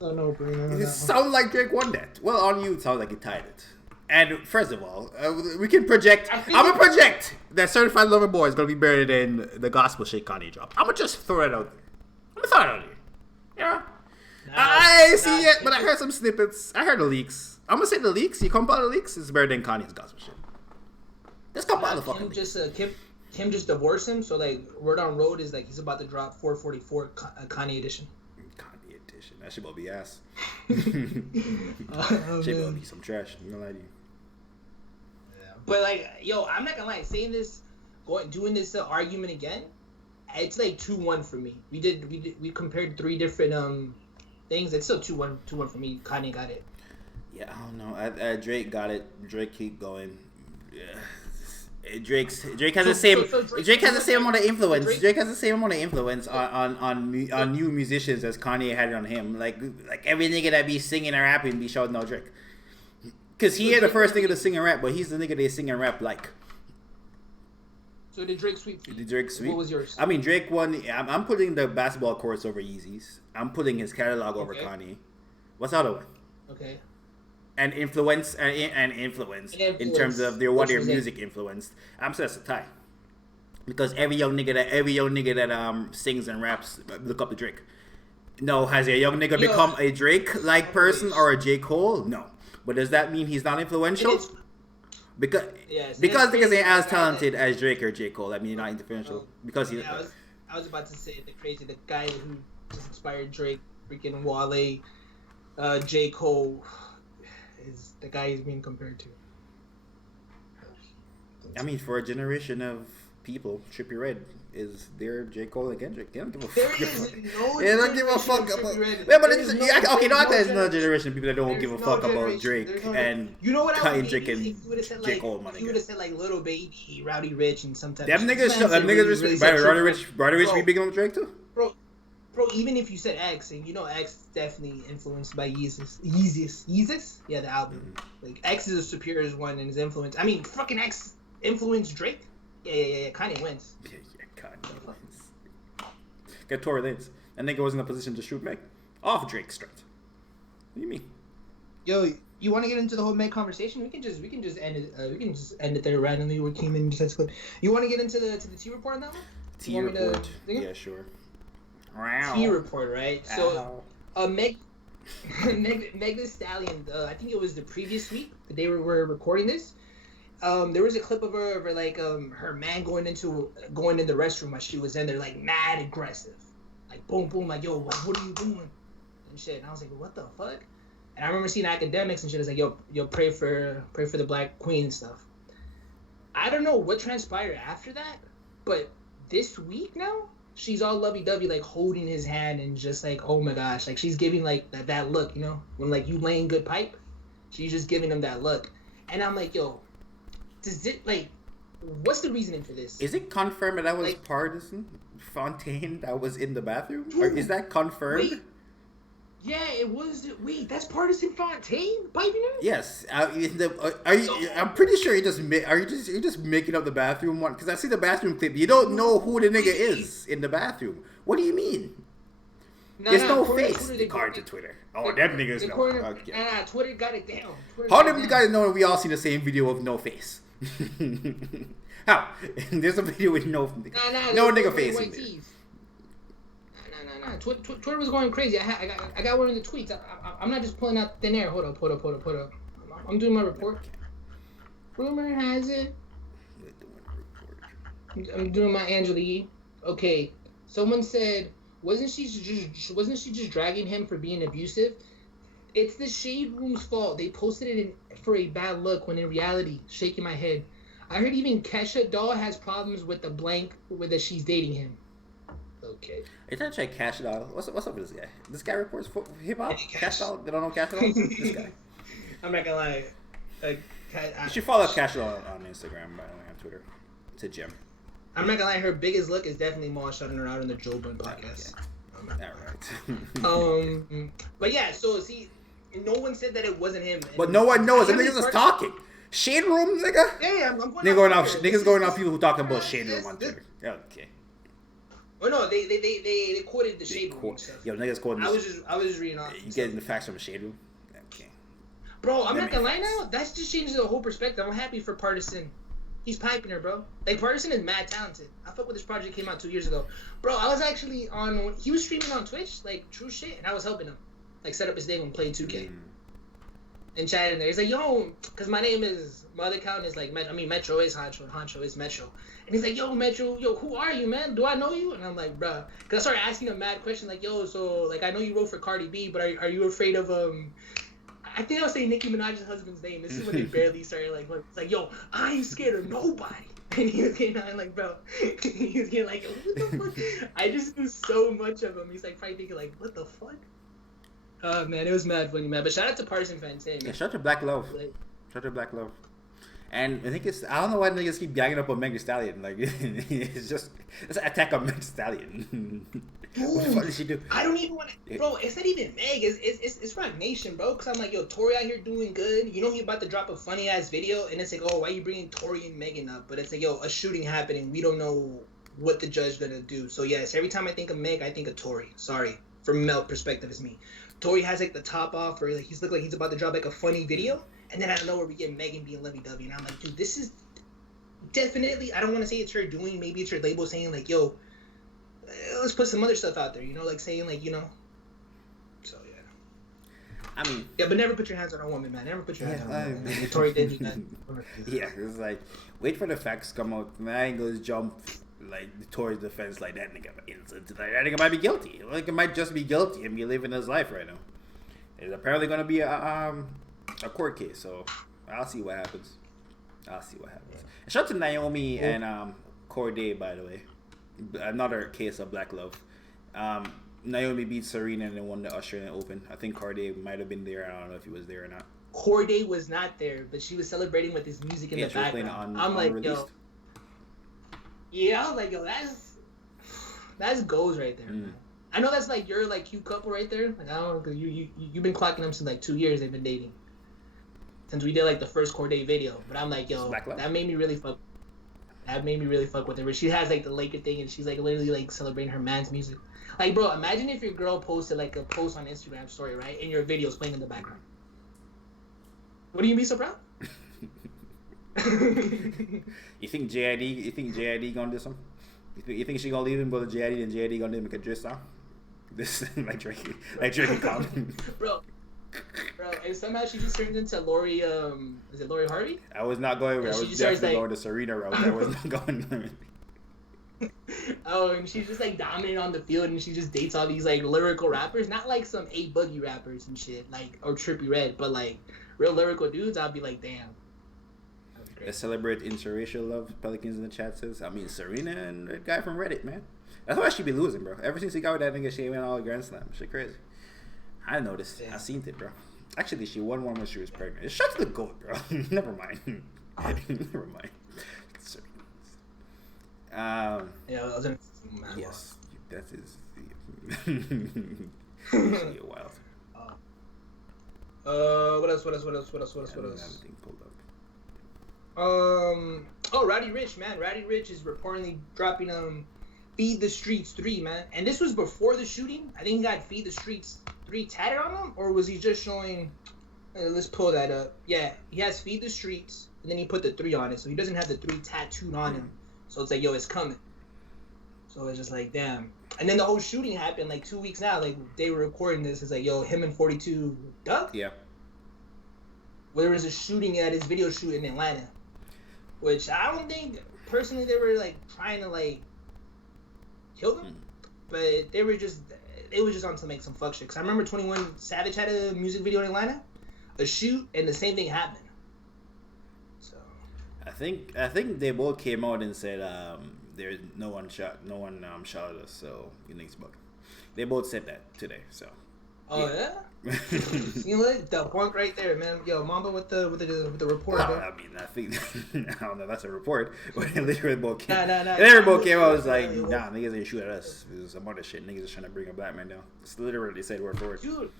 A no-brainer. It sounds like Drake won that. Well, on you, it sounds like he tied it. And first of all, we can project. I'm gonna project that Certified Lover Boy is gonna be better than the gospel shit Kanye dropped. I'm gonna just throw it out there. Yeah. I see it, but I heard some snippets. I heard the leaks. I'm gonna say the leaks. You compile the leaks, it's better than Kanye's gospel shit. Let's compile the fucking leaks. Kim just divorced him, so like word on road is like he's about to drop 444 Kanye edition. Kanye edition. That shit about be ass. Shit about be some trash. I'm gonna lie to you. But like, yo, I'm not gonna lie. Doing this argument again, it's like 2-1 for me. We compared 3 different things. It's still 2-1 for me. Kanye got it. Yeah, I don't know. Drake got it. Drake keep going. Yeah. Drake has the same. Drake has the same amount of influence. Drake has the same amount of influence on new musicians as Kanye had on him. Like every nigga that be singing and rapping be shouting out Drake. Because he ain't the first nigga to sing and rap, but he's the nigga they sing and rap like. So did Drake sweep? Did Drake sweep? What was yours? I mean, Drake won. I'm putting the basketball courts over Yeezys. I'm putting his catalog over Kanye. What's the other one? Okay. And influence in terms of what their music influenced. I'm saying that's a tie. Because every young nigga that sings and raps look up to Drake. No, has a young nigga become a Drake-like person or a J. Cole? No. But does that mean he's not influential? Because niggas ain't as talented as Drake or J. Cole. I mean, not influential. Because he's. I was about to say the guy who just inspired Drake, freaking Wale, J. Cole, is the guy he's being compared to. I mean, for a generation of people, Trippie Redd is their J. Cole and Kendrick. They don't give a fuck. They don't give a fuck about. Yeah, but there's no generation of people that don't give a fuck about Drake and Kendrick and J. Cole. You would have said like Little Baby, Rowdy Rich, and sometimes them niggas. Rowdy Rich be big on Drake too. Bro, Bro, even if you said X, and X definitely influenced by Yeezus? Yeah, the album. Like, X is a superior one in his influence. I mean, fucking X influenced Drake? Yeah. Kanye wins. Yeah, Kanye wins. Get Tory Lanez. And nigga was in a position to shoot Meg. Off Drake straight. What do you mean? Yo, you want to get into the whole Meg conversation? We can just end it. We can just end it there randomly. We came in and just clip. You want to get into the T report on that one? T report. Yeah, sure. T report, right? So, Meg Thee Stallion. I think it was the previous week, the day we were recording this. There was a clip of her like her man going in the restroom while she was in there, like mad aggressive, like boom boom, like yo, what are you doing and shit. And I was like, what the fuck? And I remember seeing academics and shit. It's like, yo, pray for the Black Queen and stuff. I don't know what transpired after that, but this week now, she's all lovey-dovey, like holding his hand and just like, oh my gosh, like she's giving like that look, when like you laying good pipe, she's just giving him that look. And I'm like, yo, does it like, what's the reasoning for this? Is it confirmed that was like, Partisan Fontaine that was in the bathroom? Dude, or is that confirmed? Wait. Yeah, it was. Wait, that's Partisan Fontaine piping her? Yes. I'm pretty sure you're just making up the bathroom one, because I see the bathroom clip. You don't know who the nigga is in the bathroom. What do you mean? There's no face. According to Twitter. Oh, them niggas know. Okay. Twitter got it down. How do you guys know we all see the same video of no face? How? There's a video with no nigga face in there. Twitter was going crazy. I got one of the tweets. I'm not just pulling out thin air. Hold up. I'm doing my report. Rumor has it. I'm doing my Angela Yee. Okay. Someone said, wasn't she just dragging him for being abusive? It's the Shade Room's fault. They posted it for a bad look, when in reality, shaking my head. I heard even Kesha Doll has problems with the blank with that she's dating him. Okay. Are you trying to check Cash Doll? What's up with this guy? This guy reports hip hop? Cash Doll? They don't know Cash Doll? This guy. I'm not gonna lie. You should follow Cash Doll on Instagram, by the way, on Twitter. It's a gem. I'm not gonna lie, her biggest look is definitely Maul shouting her out in the Joe Budden podcast. Alright. But yeah, so see, no one said that it wasn't him. But no one knows. The niggas just talking. Shade Room, nigga? Yeah, I'm niggas going off people who talking about Shade Room on Twitter. Okay. Oh no, they quoted the Shade Room stuff. Yo, niggas quoting. I was just reading off. You getting the facts from the Shade Room? Okay. Bro, I'm not gonna lie now. That's just changes the whole perspective. I'm happy for Partisan. He's piping her, bro. Like, Partisan is mad talented. I fuck with this project came out 2 years ago. Bro, I was actually he was streaming on Twitch, like, true shit, and I was helping him. Like, set up his day when playing 2K. And chatting there. He's like, yo, because my other account is like, Metro is Honcho is Metro. And he's like, yo, Metro, who are you, man? Do I know you? And I'm like, bruh. Because I started asking him mad questions, like, yo, so, like, I know you wrote for Cardi B, but are you afraid of, I think I was saying Nicki Minaj's husband's name. This is when they barely started, like, it's like, yo, I ain't scared of nobody. And he was getting on, like, bro, he was getting like, what the fuck? I just knew so much of him. He's, like, probably thinking, like, what the fuck? Oh, man, it was mad funny, man. But shout out to Partisan fans, hey, man. Yeah, shout out to Black Love. Shout out to Black Love. And I think I don't know why niggas keep gagging up on Meg Thee Stallion. Like, it's an attack on Meg Thee Stallion. What the fuck did she do? I don't even want to, bro. It's not even Meg. It's Rock Nation, bro. Cause I'm like, yo, Tory out here doing good. You know he about to drop a funny ass video, and it's like, oh, why are you bringing Tory and Megan up? But it's like, yo, a shooting happening. We don't know what the judge gonna do. So yes, every time I think of Meg, I think of Tory. Sorry, from male perspective, it's me. Tory has like the top off, or like he's look like he's about to drop like a funny video, and then out of nowhere we get Megan being lovey-dovey, and I'm like, dude, this is definitely. I don't want to say it's her doing. Maybe it's her label saying like, yo, let's put some other stuff out there, like saying like, So yeah. I mean. Yeah, but never put your hands on a woman, man. Never put your hands on a woman. Tory did do that. Yeah, it's like wait for the facts to come out. Man, I ain't gonna jump. Like Tory's defense, like that nigga might be guilty. Like it might just be guilty and be living his life right now. It's apparently gonna be a court case, so I'll see what happens. And shout out to Naomi and Corday, by the way. Another case of Black Love. Naomi beat Serena and then won the Australian Open. I think Corday might have been there. I don't know if he was there or not. Corday was not there, but she was celebrating with his music in the background. I'm like, yo. Yeah, I was like, yo, that's goals right there, man. I know that's like your like cute couple right there. Like I don't know, cause you've been clocking them since like 2 years. They've been dating since we did like the first Corday video. But I'm like, yo, that made me really fuck. That made me really fuck with her. But she has like the Laker thing, and she's like literally like celebrating her man's music. Like, bro, imagine if your girl posted like a post on Instagram story, right, and your video's playing in the background. Wouldn't you be so proud? You think JID? You think JID gonna do something? You think she gonna leave him, go to JID, and JID gonna make a diss song? This like Drake and Common. Bro, and somehow she just turns into Lori. Is it Lori Harvey? I was not going. I was definitely going to Serena route. I was not going. Oh, and she's just like dominant on the field, and she just dates all these like lyrical rappers, not like some A Boogie rappers and shit, like or Trippie Redd, but like real lyrical dudes. I'd be like, damn. Let's celebrate interracial love. Pelicans in the chat says. I mean, Serena and that guy from Reddit, man. That's why she be losing, bro. Ever since he got with that nigga, she went all Grand Slam. Shit crazy. I noticed. Yeah. I seen it, bro. Actually, she won one when she was pregnant. Shut the goat, bro. Never mind. Never mind. Yeah, I was in. Yes, that is. Wild. What else? Everything pulled up. Oh, Roddy Ricch, man. Roddy Ricch is reportedly dropping Feed the Streets 3, man. And this was before the shooting. I think he got Feed the Streets 3 tatted on him, or was he just showing? Let's pull that up. Yeah, he has Feed the Streets, and then he put the 3 on it, so he doesn't have the 3 tattooed on him. So it's like, yo, it's coming. So it's just like, damn. And then the whole shooting happened like 2 weeks now. Like they were recording this. It's like, yo, him and 42 Doug. Yeah. Well, there was a shooting at his video shoot in Atlanta, which I don't think personally they were like trying to like kill them, but they were just on to make some fuck shit. Cause I remember 21 Savage had a music video in Atlanta, a shoot, and the same thing happened. So I think they both came out and said there's no one shot at us, so you think it's bug. They both said that today, so. Oh yeah. You know what? The point right there, man. Yo, Mamba with the report. Well, I mean, I think I don't know. That's a report. But literally, both came. Nah. Both came out. Was like, nah, niggas ain't shoot at us. It was some other shit. Niggas just trying to bring a black man down. It's literally said word for word. Dude.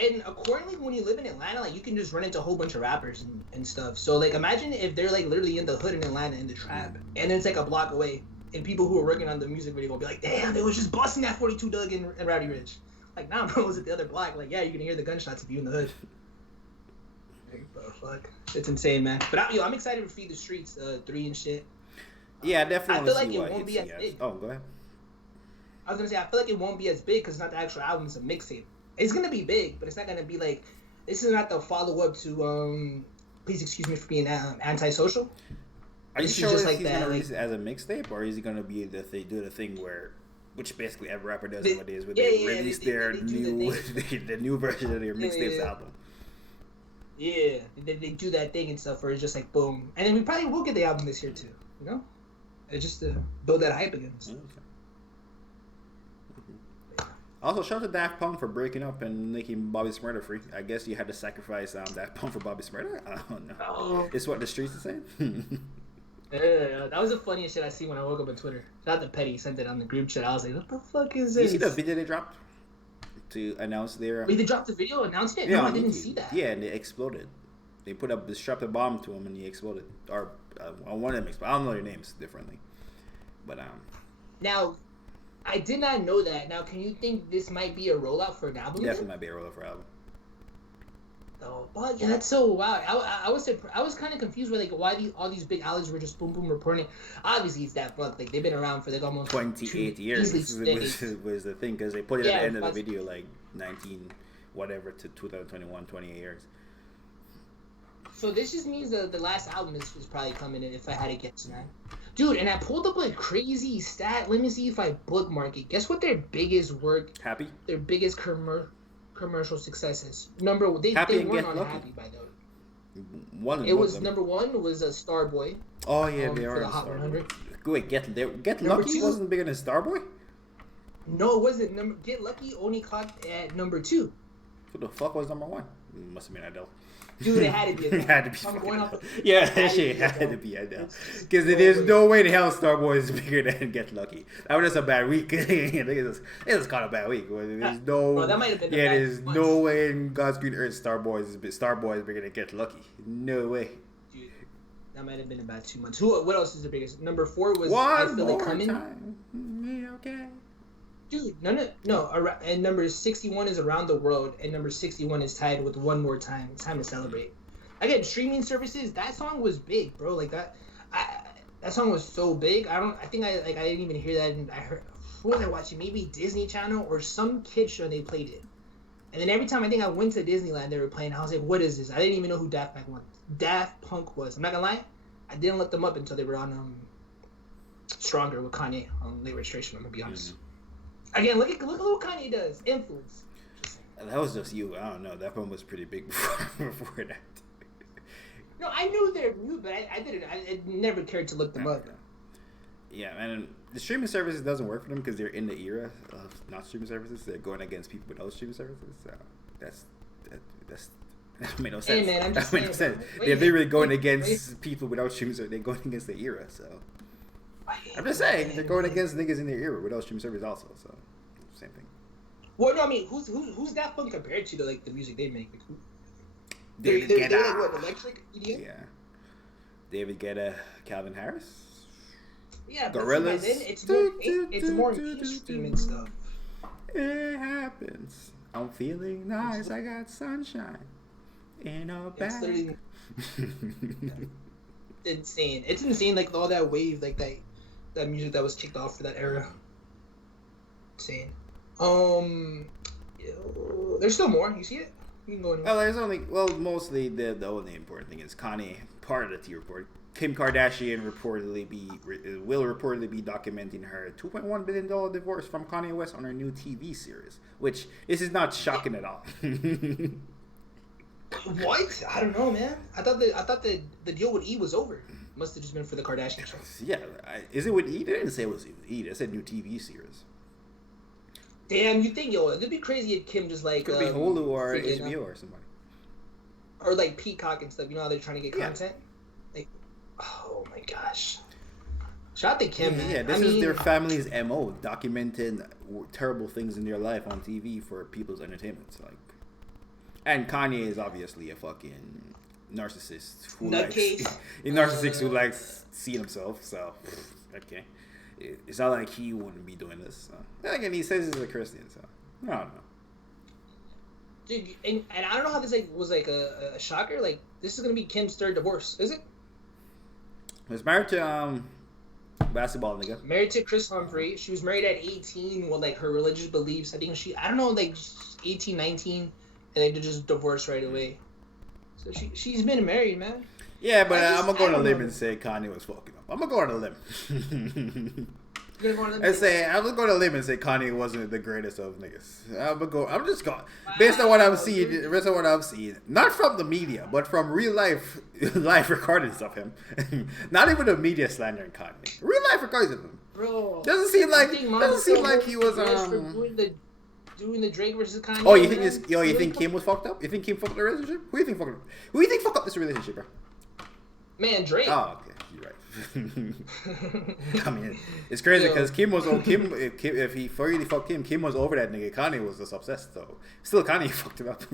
And accordingly, when you live in Atlanta, like you can just run into a whole bunch of rappers and stuff. So like, imagine if they're like literally in the hood in Atlanta in the trap, and it's like a block away, and people who are working on the music video will be like, damn, they was just busting that 42 Doug and Rowdy Ricch. Like, nah, bro, was it the other block? Like, yeah, you can hear the gunshots if you in the hood. Like, bro, fuck. It's insane, man. But I'm excited to Feed the Streets 3 and shit. Yeah, definitely. I feel like it won't be as big. Oh, go ahead. I was gonna say I feel like it won't be as big because it's not the actual album; it's a mixtape. It's gonna be big, but it's not gonna be like. This is not the follow up to Please excuse me for being antisocial. Are you sure he's gonna release it as a mixtape, or is he gonna be the thing where? Which basically every rapper does nowadays, where they release their new the new version of their mixtapes album. Yeah, they do that thing and stuff where it's just like boom, and then we probably will get the album this year too. You know, it's just to build that hype again. So. Okay. Also, shout out to Daft Punk for breaking up and making Bobby Shmurda free. I guess you had to sacrifice Daft Punk for Bobby Shmurda. I don't know. Oh. It's what the streets are saying. Yeah, that was the funniest shit I see when I woke up on Twitter. Shout out to Petty, sent it on the group chat. I was like, what the fuck is this? You see the video they dropped to announce their... Wait, they dropped the video, announced it? Yeah, no, I didn't see that. Yeah, and it exploded. They strapped a bomb to him and he exploded. Or one of them exploded. I don't know their names differently. But Now, I did not know that. Now, can you think this might be a rollout for an album? Definitely might be a rollout for an album. Oh, but yeah, that's so wild. I was kind of confused with like why all these big outlets were just boom reporting. Obviously, it's that fuck. Like they've been around for like almost 28 years. Was the thing because they put it at the end of the video like 19 whatever to 2021, 28 years. So this just means that the last album is probably coming in if I had to guess, man. Dude, and I pulled up a crazy stat. Let me see if I bookmark it. Guess what their biggest work? Happy. Their biggest commercial successes. They weren't on Happy by the way. It was number one was Starboy. Oh yeah, they are the Hot 100. Wait, Get Lucky wasn't bigger than Starboy? No, it wasn't. Get Lucky only caught at number 2. Who the fuck was number 1? Must have been Adele. Dude, it had to be a dub. It had to be. I'm going off Yeah, that shit had to be a dub. Because there's no way the hell Starboy is bigger than Get Lucky. That was just a bad week. It was kind of a bad week. There's no. Bro, that might have been. There's no way in God's green earth Starboy is bigger than Get Lucky. No way. Dude, that might have been about 2 months. What else is the biggest? Number 4 was I Feel It Coming. Okay. Dude, no. And number 61 is Around the World, and number 61 is tied with One More Time. It's Time to Celebrate. Again, streaming services. That song was big, bro. Like that. That song was so big. I didn't even hear that. And I heard. What was I watching? Maybe Disney Channel or some kid show. And they played it. And then every time I think I went to Disneyland, they were playing. I was like, "What is this?" I didn't even know who Daft Punk was. I'm not gonna lie. I didn't look them up until they were on Stronger with Kanye on Late Registration. I'm gonna be honest. Again, look at what Kanye does. Influence. That was just you. I don't know. That one was pretty big before that. No, I knew they're new, but I didn't. I never cared to look them up. Yeah, and the streaming services doesn't work for them because they're in the era of not streaming services. They're going against people without streaming services. So that made no sense. Hey man, I'm just that made no sense. They're literally going against people without streaming services. They're going against the era. So I'm just saying they're going against niggas in their era without streaming services also. So same thing. Well, no, I mean, who's Daft Punk compared to like the music they make? Like, David they're Guetta. like what, electric EDM? Yeah. David Guetta, Calvin Harris. Yeah, Gorillas. It's more mainstream and stuff. It happens. I'm feeling nice. I got sunshine in a bag. Insane. It's insane. Like all that wave, like that music that was kicked off for that era. Insane. There's still more. You see it? You can go anywhere. Mostly the only important thing is Kanye, part of the T report. Kim Kardashian will reportedly be documenting her $2.1 billion divorce from Kanye West on her new TV series, which this is not shocking at all. What? I don't know, man. I thought the deal with E was over. Must have just been for the Kardashian show. Yeah, is it with E? They didn't say it was with E. They said new TV series. Damn, you think it'd be crazy if Kim just like could be Hulu or HBO or somebody, or like Peacock and stuff. You know how they're trying to get content. Like, oh my gosh. Shout out to Kim, man. Yeah, this is their family's MO, documenting terrible things in their life on TV for people's entertainment. Like, and Kanye is obviously a fucking narcissist who likes seeing himself. So, okay, it's not like he wouldn't be doing this. So. Again, he says he's a Christian, so I don't know. Dude, and I don't know how this was a shocker. Like, this is gonna be Kim's third divorce, is it? Was married to basketball nigga. Married to Chris Humphrey. She was married at 18 with like her religious beliefs. I think I don't know, like 18, 19, and they just divorced right away. So she's been married, man. Yeah, but I'm gonna go on a limb and say Kanye was fucking up. I'm gonna go on a limb. I'm gonna go on a limb and say Kanye wasn't the greatest of niggas. I'm just going based on what I'm seeing. Not from the media, but from real life recordings of him. Not even the media slandering Kanye. Real life recordings of him. Bro, doesn't seem like he was doing the Drake versus Kanye. Oh, you think Kim was fucked up? You think Kim fucked up the relationship? Who do you think fucked up this relationship, bro? Man, Drake. Oh, okay, you're right. I mean, it's crazy because if he really fucked Kim was over that nigga. Kanye was just obsessed, though. Still, Kanye fucked him up.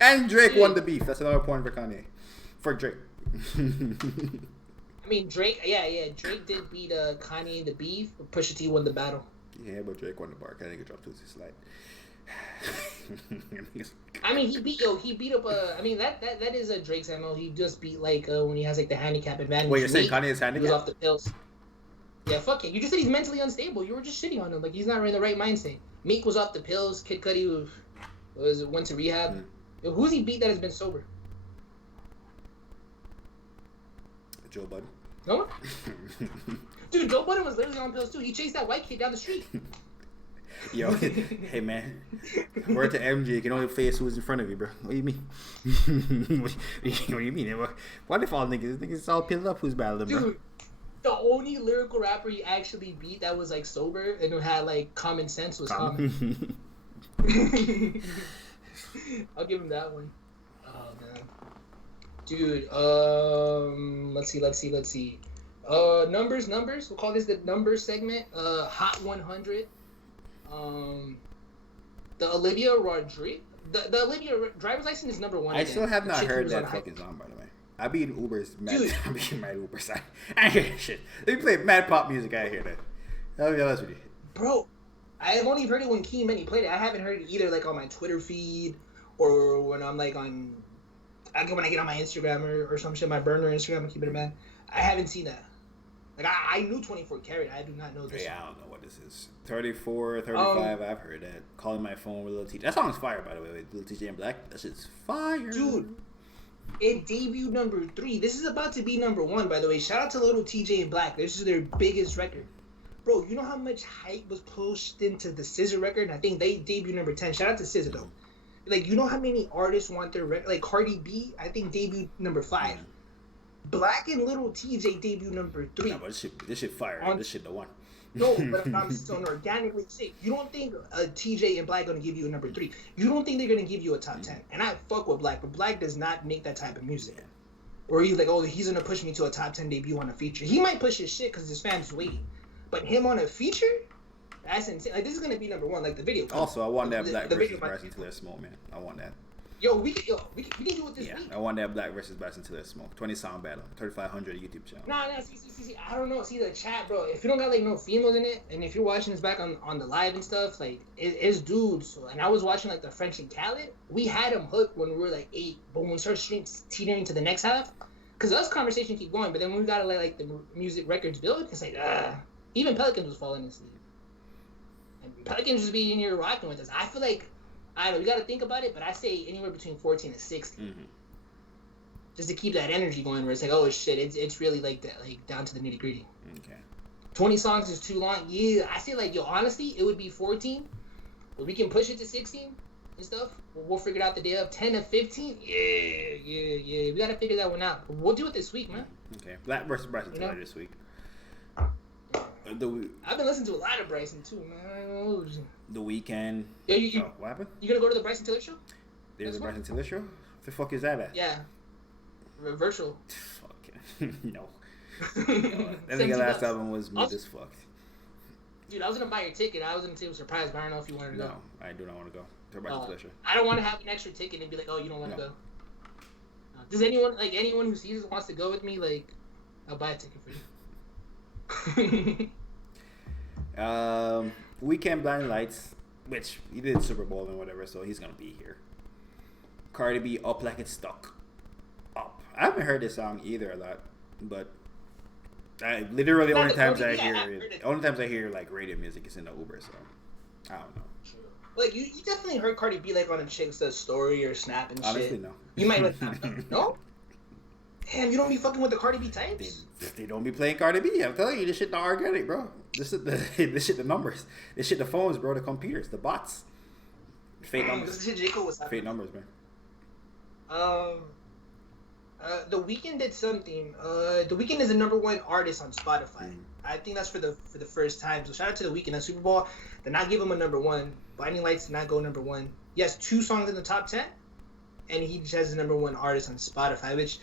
And Drake won the beef. That's another point for Kanye. For Drake. I mean, Drake, Drake did beat Kanye in the beef, but Pusha T won the battle. Yeah, but Drake won the bar. Kanye dropped to his slide. I mean, he beat up that is a Drake's MO. He just beat when he has the handicap advantage. Wait, you're saying Kanye is handicapped? He was off the pills. Yeah, fuck it. You just said he's mentally unstable. You were just shitting on him. Like, he's not in the right mindset. Meek was off the pills. Kid Cudi went to rehab. Yo, who's he beat that has been sober? Joe Budden. No one? Dude, Joe Budden was literally on pills too. He chased that white kid down the street. Yo, hey man, word to MJ, you can only face who's in front of you, bro. What do you mean? What do you mean? What if all niggas all pilled up? Who's battling, bro? Dude, the only lyrical rapper he actually beat that was sober and who had common sense was Common. I'll give him that one. Oh man, dude. Let's see. Numbers. We'll call this the numbers segment. Hot 100. The Olivia Rodrigo. The Olivia driver's license is number one. I still have not heard that fucking song, by the way. I be in Ubers, mad. Dude. I be in mad Ubers. I hear that shit. They play mad pop music. I hear that. I'll be honest with you, bro. I've only heard it when Key Many played it. I haven't heard it either, like on my Twitter feed or when I'm like when I get on my Instagram or some shit, my burner Instagram. I keep it mad. I haven't seen that. Like I knew 24 Karat. I do not know this. Yeah, I don't know what this is. 34, 35. I've heard that. Calling my phone with Lil TJ. That song's fire, by the way. With Lil TJ and Black. That shit's fire, dude. It debuted number 3. This is about to be number 1, by the way. Shout out to Little TJ and Black. This is their biggest record. Bro, you know how much hype was pushed into the SZA record? I think they debuted number 10. Shout out to SZA, though. Like, you know how many artists want their record? Like, Cardi B, I think, debuted number 5. Black and Little TJ debuted number 3. No, but this shit fire. This shit the one. No, but I'm still organically sick. You don't think TJ and Black gonna give you a number 3? You don't think they're gonna give you a top 10? And I fuck with Black, but Black does not make that type of music. Or he's like, oh, he's gonna push me to a top 10 debut on a feature. He might push his shit because his fans waiting, but him on a feature, that's insane. Like this is gonna be number 1, like the video. Also, I want that Black versus Bryson Tiller Smoke, man. I want that. Yo, we can do it this week. I want that Black versus Bryson Tiller Smoke. 20 song battle, 3,500 YouTube channel. Nah, see, I don't know. See the chat, bro. If you don't got like no females in it, and if you're watching this back on the live and stuff, like it's dudes. And I was watching like the French and Khaled. We had them hooked when we were like 8, but when we started teetering to the next half, because us conversation keep going. But then when we gotta like the music records build, it's like even Pelicans was falling asleep. And Pelicans just be in here rocking with us. I feel like. I don't know, you got to think about it, but I say anywhere between 14 and 16. Mm-hmm. Just to keep that energy going where it's like, oh shit, it's really like that, like down to the nitty gritty. Okay. 20 songs is too long. Yeah, I say like, yo, honestly, it would be 14, but we can push it to 16 and stuff. We'll figure it out the day of 10 to 15. Yeah. We got to figure that one out. We'll do it this week, man. Okay. Black versus Bryson Tiller this week. I've been listening to a lot of Bryson too, man. The Weeknd. Yeah, what happened? You gonna go to the Bryson Tiller show? There's a Bryson Tiller show? What the fuck is that at? Yeah. Reversal. Fuck. No. That nigga last album was mid as fuck. Dude, I was gonna buy your ticket. I was gonna say it was surprised, but I don't know if you wanted to go. No, I do not want to go to the Bryson Tiller show. I don't want to have an extra ticket and be like, oh, you don't want to go. Does anyone who sees it wants to go with me? Like, I'll buy a ticket for you. Weeknd Blinding Lights, which he did Super Bowl and whatever, so he's gonna be here. Cardi B, Up Like It's Stuck. Up. I haven't heard this song either a lot, but literally the only times I hear like radio music is in the Uber, so I don't know. Like you definitely heard Cardi B like on a chick's story or Snap and honestly, shit. Honestly, no. You might like no. Damn, you don't be fucking with the Cardi B types? They don't be playing Cardi B. I'm telling you, this shit not organic, bro. This shit the numbers. This shit the phones, bro. The computers, the bots. Fake numbers. This shit J. Cole was fake numbers, man. The Weeknd did something. The Weeknd is the number 1 artist on Spotify. I think that's for the first time. So shout out to the Weeknd at Super Bowl. Did not give him a number 1. Blinding Lights did not go number 1. He has 2 songs in the top 10, and he just has the number 1 artist on Spotify, which.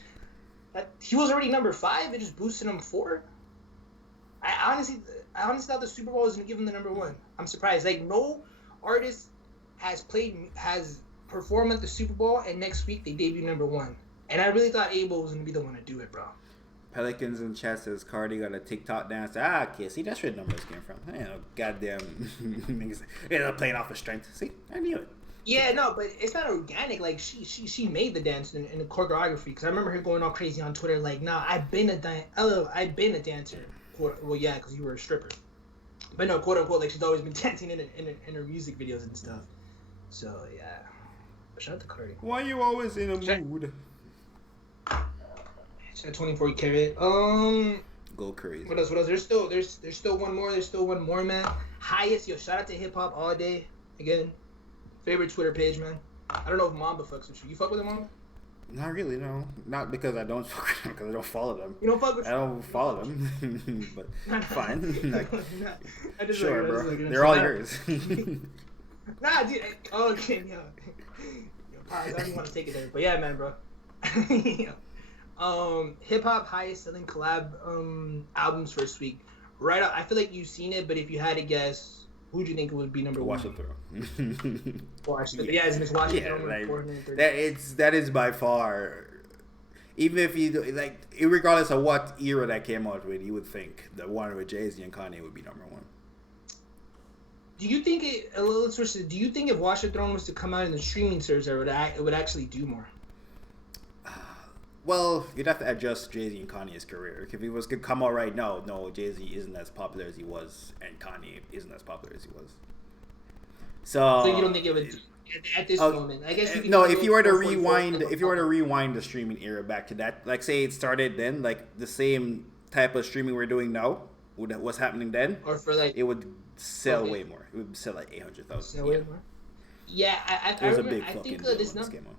He was already number 5. It just boosted him 4. I honestly thought the Super Bowl was gonna give him the number 1. I'm surprised. Like no artist has performed at the Super Bowl, and next week they debut number 1. And I really thought Abel was gonna be the one to do it, bro. Pelicans in chat says Cardi got a TikTok dance. Okay, see that's where the numbers came from. You know, goddamn niggas. They're playing off of strength. See, I knew it. Yeah, no, but it's not organic. Like she made the dance in the choreography. Because I remember her going all crazy on Twitter, like, "Nah, I've been a dancer." Well, yeah, because you were a stripper. But no, quote unquote, like she's always been dancing in her music videos and stuff. So yeah, but shout out to Cardi. Why you always in a mood? Shout out 24 Karat. Go crazy. What else? There's still one more. There's still one more, man. Highest, yo, shout out to Hip Hop All Day again. Favorite Twitter page, man. I don't know if Mamba fucks with you. You fuck with them, Mamba? Not really, no. Not because I don't fuck with them, because I don't follow them. You don't fuck with them? I don't follow them, but fine. Like, I just sure, bro. They're all yours. Nah, dude. Okay, yeah. I don't want to take it there, but yeah, man, bro. Hip hop highest selling collab albums first week. Right out, I feel like you've seen it, but if you had to guess, who do you think would be number one? Watch the Throne. Yeah, it's Watch the Throne. Like, that is by far. Even if you like, regardless of what era that came out with, you would think the one with Jay-Z and Kanye would be number one. Do you think do you think if Watch the Throne was to come out in the streaming service, it would actually do more? Well, you'd have to adjust Jay-Z and Kanye's career. If he was to come out right now, no, Jay-Z isn't as popular as he was, and Kanye isn't as popular as he was. So you don't think it would at this moment? I guess no. If you were to rewind the streaming era back to that, like say it started then, like the same type of streaming we're doing now, what's happening then, or for like it would sell way more. It would sell like 800,000. Sell way more. Yeah, I think this number came out.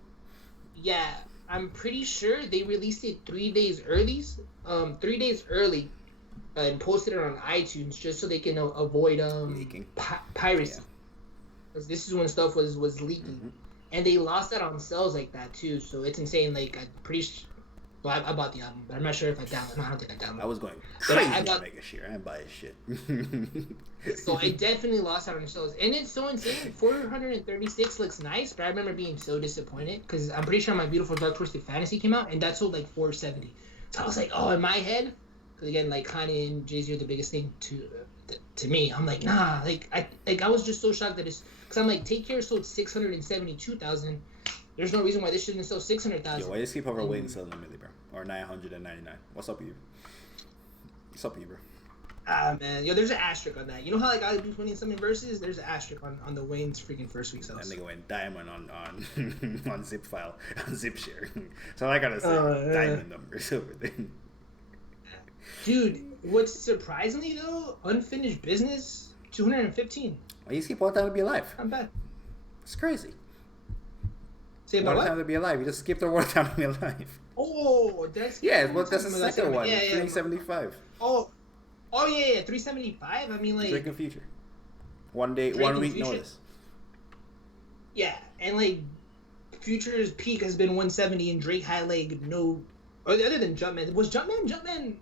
Yeah. I'm pretty sure they released it 3 days early, and posted it on iTunes just so they can avoid leaking piracy. Because this is when stuff was leaking, and they lost that on sales like that too. So it's insane. Like I'm pretty sure. Well, I bought the album, but I'm not sure if I downloaded. No, I don't think I downloaded. I was going crazy to make a share. I didn't buy his shit. So I definitely lost out on the sales, and it's so insane. 436 looks nice, but I remember being so disappointed because I'm pretty sure My Beautiful Dark Twisted Fantasy came out, and that sold like 470. So I was like, oh, in my head, because again, like Kanye and Jay-Z are the biggest thing to me. I'm like, nah, I was just so shocked that it's because I'm like, Take Care sold 672,000. There's no reason why this shouldn't sell 600,000. Yo, why just keep overweight and selling a milli, bro? Or 999. What's up with you? What's up with you, bro? Ah, man. Yo, there's an asterisk on that. You know how like I do 20-something verses? There's an asterisk on the Wayne's freaking first week sales. That nigga went diamond on zip file, on zip share. So I gotta say diamond numbers over there. Dude, what's surprisingly though, Unfinished Business, 215. Well, you skip all the time to be alive. Not bad. It's crazy. Say about what? Time to be alive. You just skipped the word time to be alive. Oh, that's well, that's the second one. Yeah, 375. Oh yeah, 375. I mean, like Drake and Future. 1 day, 1 week notice. Yeah, and like Future's peak has been 170, and Drake had like no. Other than Jumpman, was Jumpman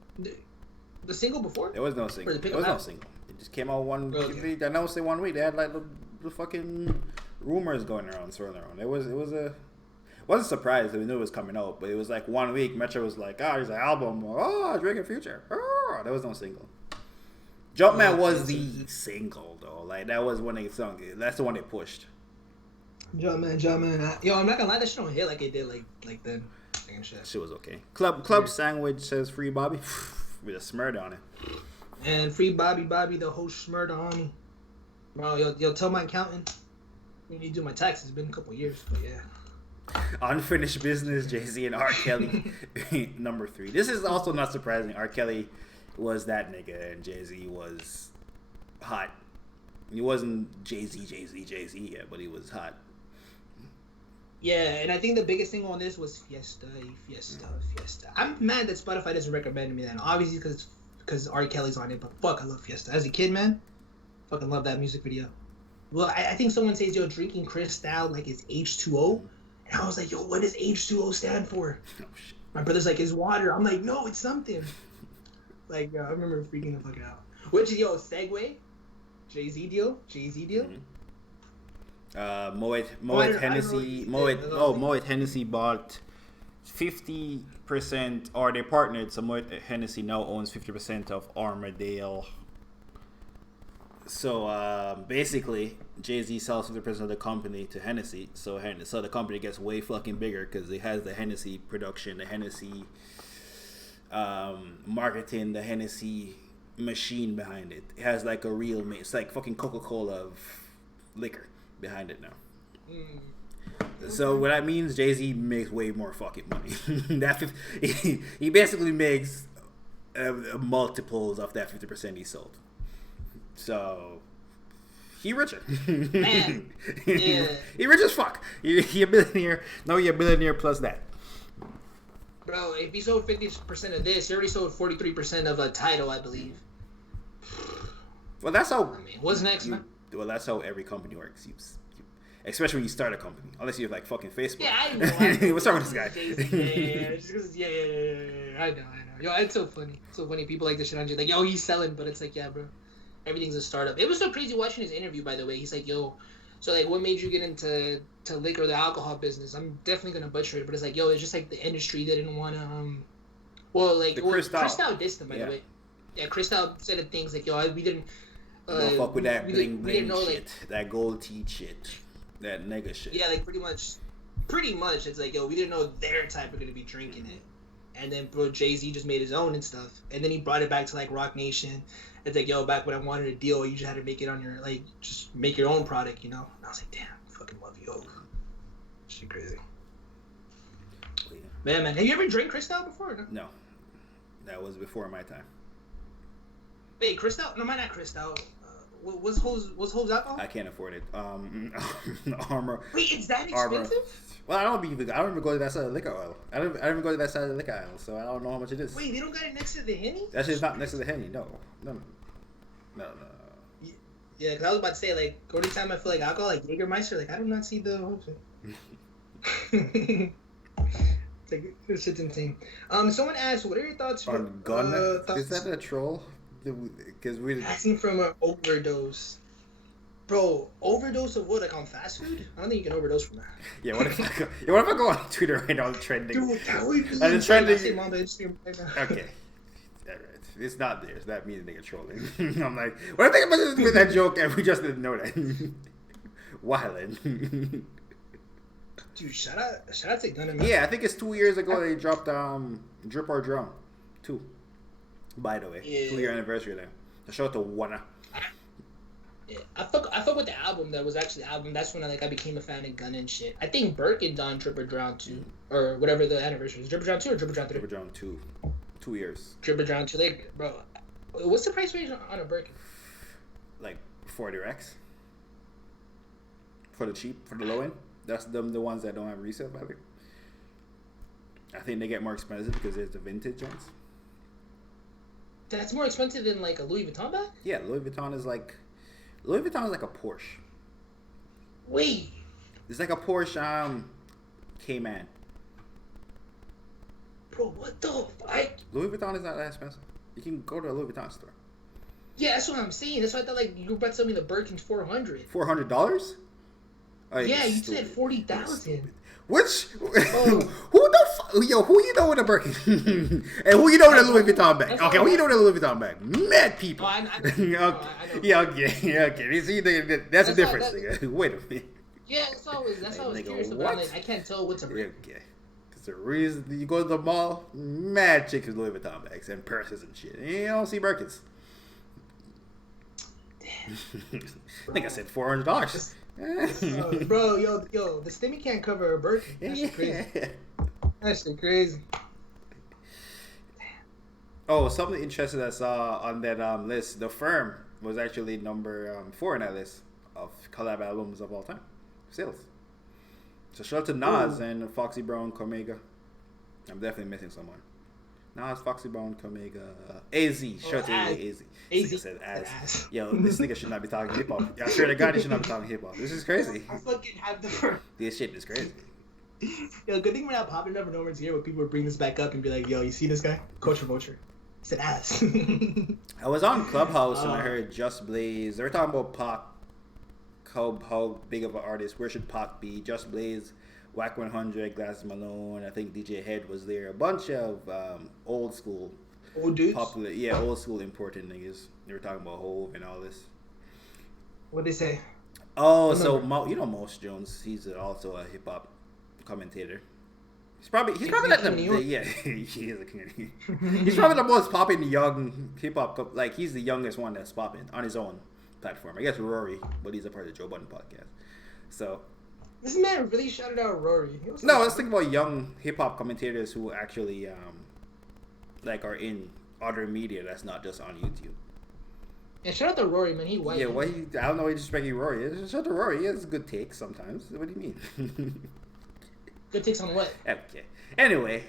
the single before? There was no single. There was no single. It just came out one. Okay. They announced it 1 week. They had like the fucking rumors going around, swirling around. It wasn't surprised that we knew it was coming out, but it was like 1 week. Metro was like, there's an album. Oh, Drake and Future. Oh, there was no single. Jumpman was the single though. Like that was when they sung it. That's the one they pushed. Jumpman. Yo, I'm not gonna lie, that shit don't hit like it did like then. Shit was okay. Club Sandwich says Free Bobby with a Shmurda on it. And Free Bobby, the whole Shmurda on me. Bro, yo, tell my accountant we need to do my taxes. It's been a couple years, but yeah. Unfinished Business, Jay-Z and R. Kelly, number 3. This is also not surprising. R. Kelly was that nigga, and Jay-Z was hot. He wasn't Jay-Z yet, but he was hot. Yeah, and I think the biggest thing on this was Fiesta. I'm mad that Spotify doesn't recommend me that. Obviously, because R. Kelly's on it, but fuck, I love Fiesta. As a kid, man, fucking love that music video. Well, I think someone says, yo, drinking Cristal like it's H2O. And I was like, yo, what does H2O stand for? Oh, shit. My brother's like, it's water. I'm like, no, it's something. Like, I remember freaking the fuck out. Which, yo, segue. Jay-Z deal. Moet Hennessy bought 50%, or they partnered, so Moet Hennessy now owns 50% of Armadale. So basically, Jay-Z sells 50% of the company to Hennessy, so the company gets way fucking bigger because it has the Hennessy production, the Hennessy marketing, the Hennessy machine behind it. It has like a real, it's like fucking Coca-Cola of liquor behind it now. So what that means, Jay-Z makes way more fucking money. He basically makes multiples of that 50% he sold. So he richer. Man, yeah. He rich as fuck. He a billionaire. No, you're a billionaire plus that. Bro, if he sold 50% of this, he already sold 43% of a title, I believe. Well, that's how. I mean, what's next, man? Well, that's how every company works. Especially when you start a company, unless you're like fucking Facebook. Yeah, I know. What's wrong with this guy? Yeah. I know. Yo, it's so funny. So funny. People like this shit on you. Like, yo, he's selling, but it's like, yeah, bro. Everything's a startup. It was so crazy watching his interview, by the way. He's like, yo, so like, what made you get into liquor, the alcohol business? I'm definitely gonna butcher it, but it's like, yo, it's just like the industry didn't want to, Cristal dissed him, by the way. Yeah, Cristal said things like, yo, we didn't. Don't fuck with that bling bling shit, like, that gold teeth shit, that nigga shit. Yeah, like pretty much, it's like, yo, we didn't know their type were gonna be drinking it, and then bro, Jay-Z just made his own and stuff, and then he brought it back to like Rock Nation. It's like, yo, back when I wanted a deal, you just had to make it on your just make your own product, you know. And I was like, damn, I fucking love you, shit crazy. Yeah. Man, have you ever drank Cristal before? No, that was before my time. Wait, Cristal? No, not Cristal. Was Hope's alcohol? I can't afford it. Armor. Wait, it's that expensive? Well, I don't even go to that side of the liquor aisle. I don't even go to that side of the liquor aisle, so I don't know how much it is. Wait, they don't got it next to the Henny? That shit's not next to the Henny. No. Yeah, because I was about to say, like, only time I feel like alcohol, like Jägermeister, like, I do not see the Hope's. It's like, this shit's insane. Someone asked, what are your thoughts on gun? Is that a troll? Because we asking from an overdose, bro. Overdose of what? Like on fast food? I don't think you can overdose from that. Yeah, what if I go on Twitter right now trending? Dude, that would be and it's trending. MAMBA right now. Okay, all right. It's not there. So that means nigga trolling. I'm like, what if I just with that joke and we just didn't know that? Wildin'. Dude, shout out to Gunna. Yeah, I think it's 2 years ago they dropped Drip or Drum 2. By the way, 2-year anniversary there. The show to Wanna. Yeah, I fuck with the album. That was actually the album. That's when I became a fan of Gunna and shit. I think Birkin done Drip or Drown 2 or whatever the anniversary is. Drip or Drown 2 or Drip or Drown 3? Drip or Drown 2. 2 years. Drip or Drown 2. Like, bro, what's the price range on a Birkin? Like 40 racks. For the low end. That's the ones that don't have resale value. I think they get more expensive because there's the vintage ones. That's more expensive than like a Louis Vuitton bag? Yeah, Louis Vuitton is like a Porsche. Wait. It's like a Porsche Cayman. Bro, what the Louis Vuitton is not that expensive. You can go to a Louis Vuitton store. Yeah, that's what I'm saying. That's why I thought like you were about to tell me the Birkin's $400. $400? Oh, yeah, you said 40,000. Which who the fuck? Yo, who you know with a Birkin? And who you know with a Louis Vuitton bag? Okay, who you know with a Louis Vuitton bag? Mad people. I know. Yeah, okay. See, that's a difference. Wait a minute. Yeah, that's always curious about. Like, I can't tell what's a Birkin. Okay. Because the reason you go to the mall, mad chicks with Louis Vuitton bags and purses and shit. And you don't see Birkins. Damn. I think I said $400. Bro, yo, the stimmy can't cover a Birkin. That's crazy. That's crazy. Oh, something interesting I saw on that list. The Firm was actually number 4 in that list of collab albums of all time sales. So shout out to Nas and Foxy Brown, Cormega. I'm definitely missing someone. Nas, Foxy Brown, Cormega, AZ. Shout out to AZ. AZ said Az. Yo, this nigga should not be talking hip hop. I swear to God, he should not be talking hip hop. This is crazy. I fucking have the Firm. This shit is crazy. Yo, good thing we're not popping up and no one's here when people would bring this back up and be like, yo, you see this guy? Culture Vulture. He said ass. I was on Clubhouse and I heard Just Blaze. They were talking about Pac. How big of an artist? Where should Pac be? Just Blaze, Whack 100, Glass Malone. I think DJ Head was there. A bunch of old school. Old dudes? Popular, yeah, old school important niggas. They were talking about Hove and all this. What'd they say? Oh, so you know Mos Jones. He's also a hip hop commentator. He's probably like he is a king of New York. He's probably the most popping young hip hop. Like he's the youngest one that's popping on his own platform. I guess Rory, but he's a part of the Joe Budden podcast. So this man really shouted out Rory. No, let's think about young hip hop commentators who actually like are in other media that's not just on YouTube. Yeah, shout out to Rory, man. He white. Yeah, I don't know why you disrespecting Rory. Shout out to Rory. He has good takes sometimes. What do you mean? Good takes on what? Okay. Anyway.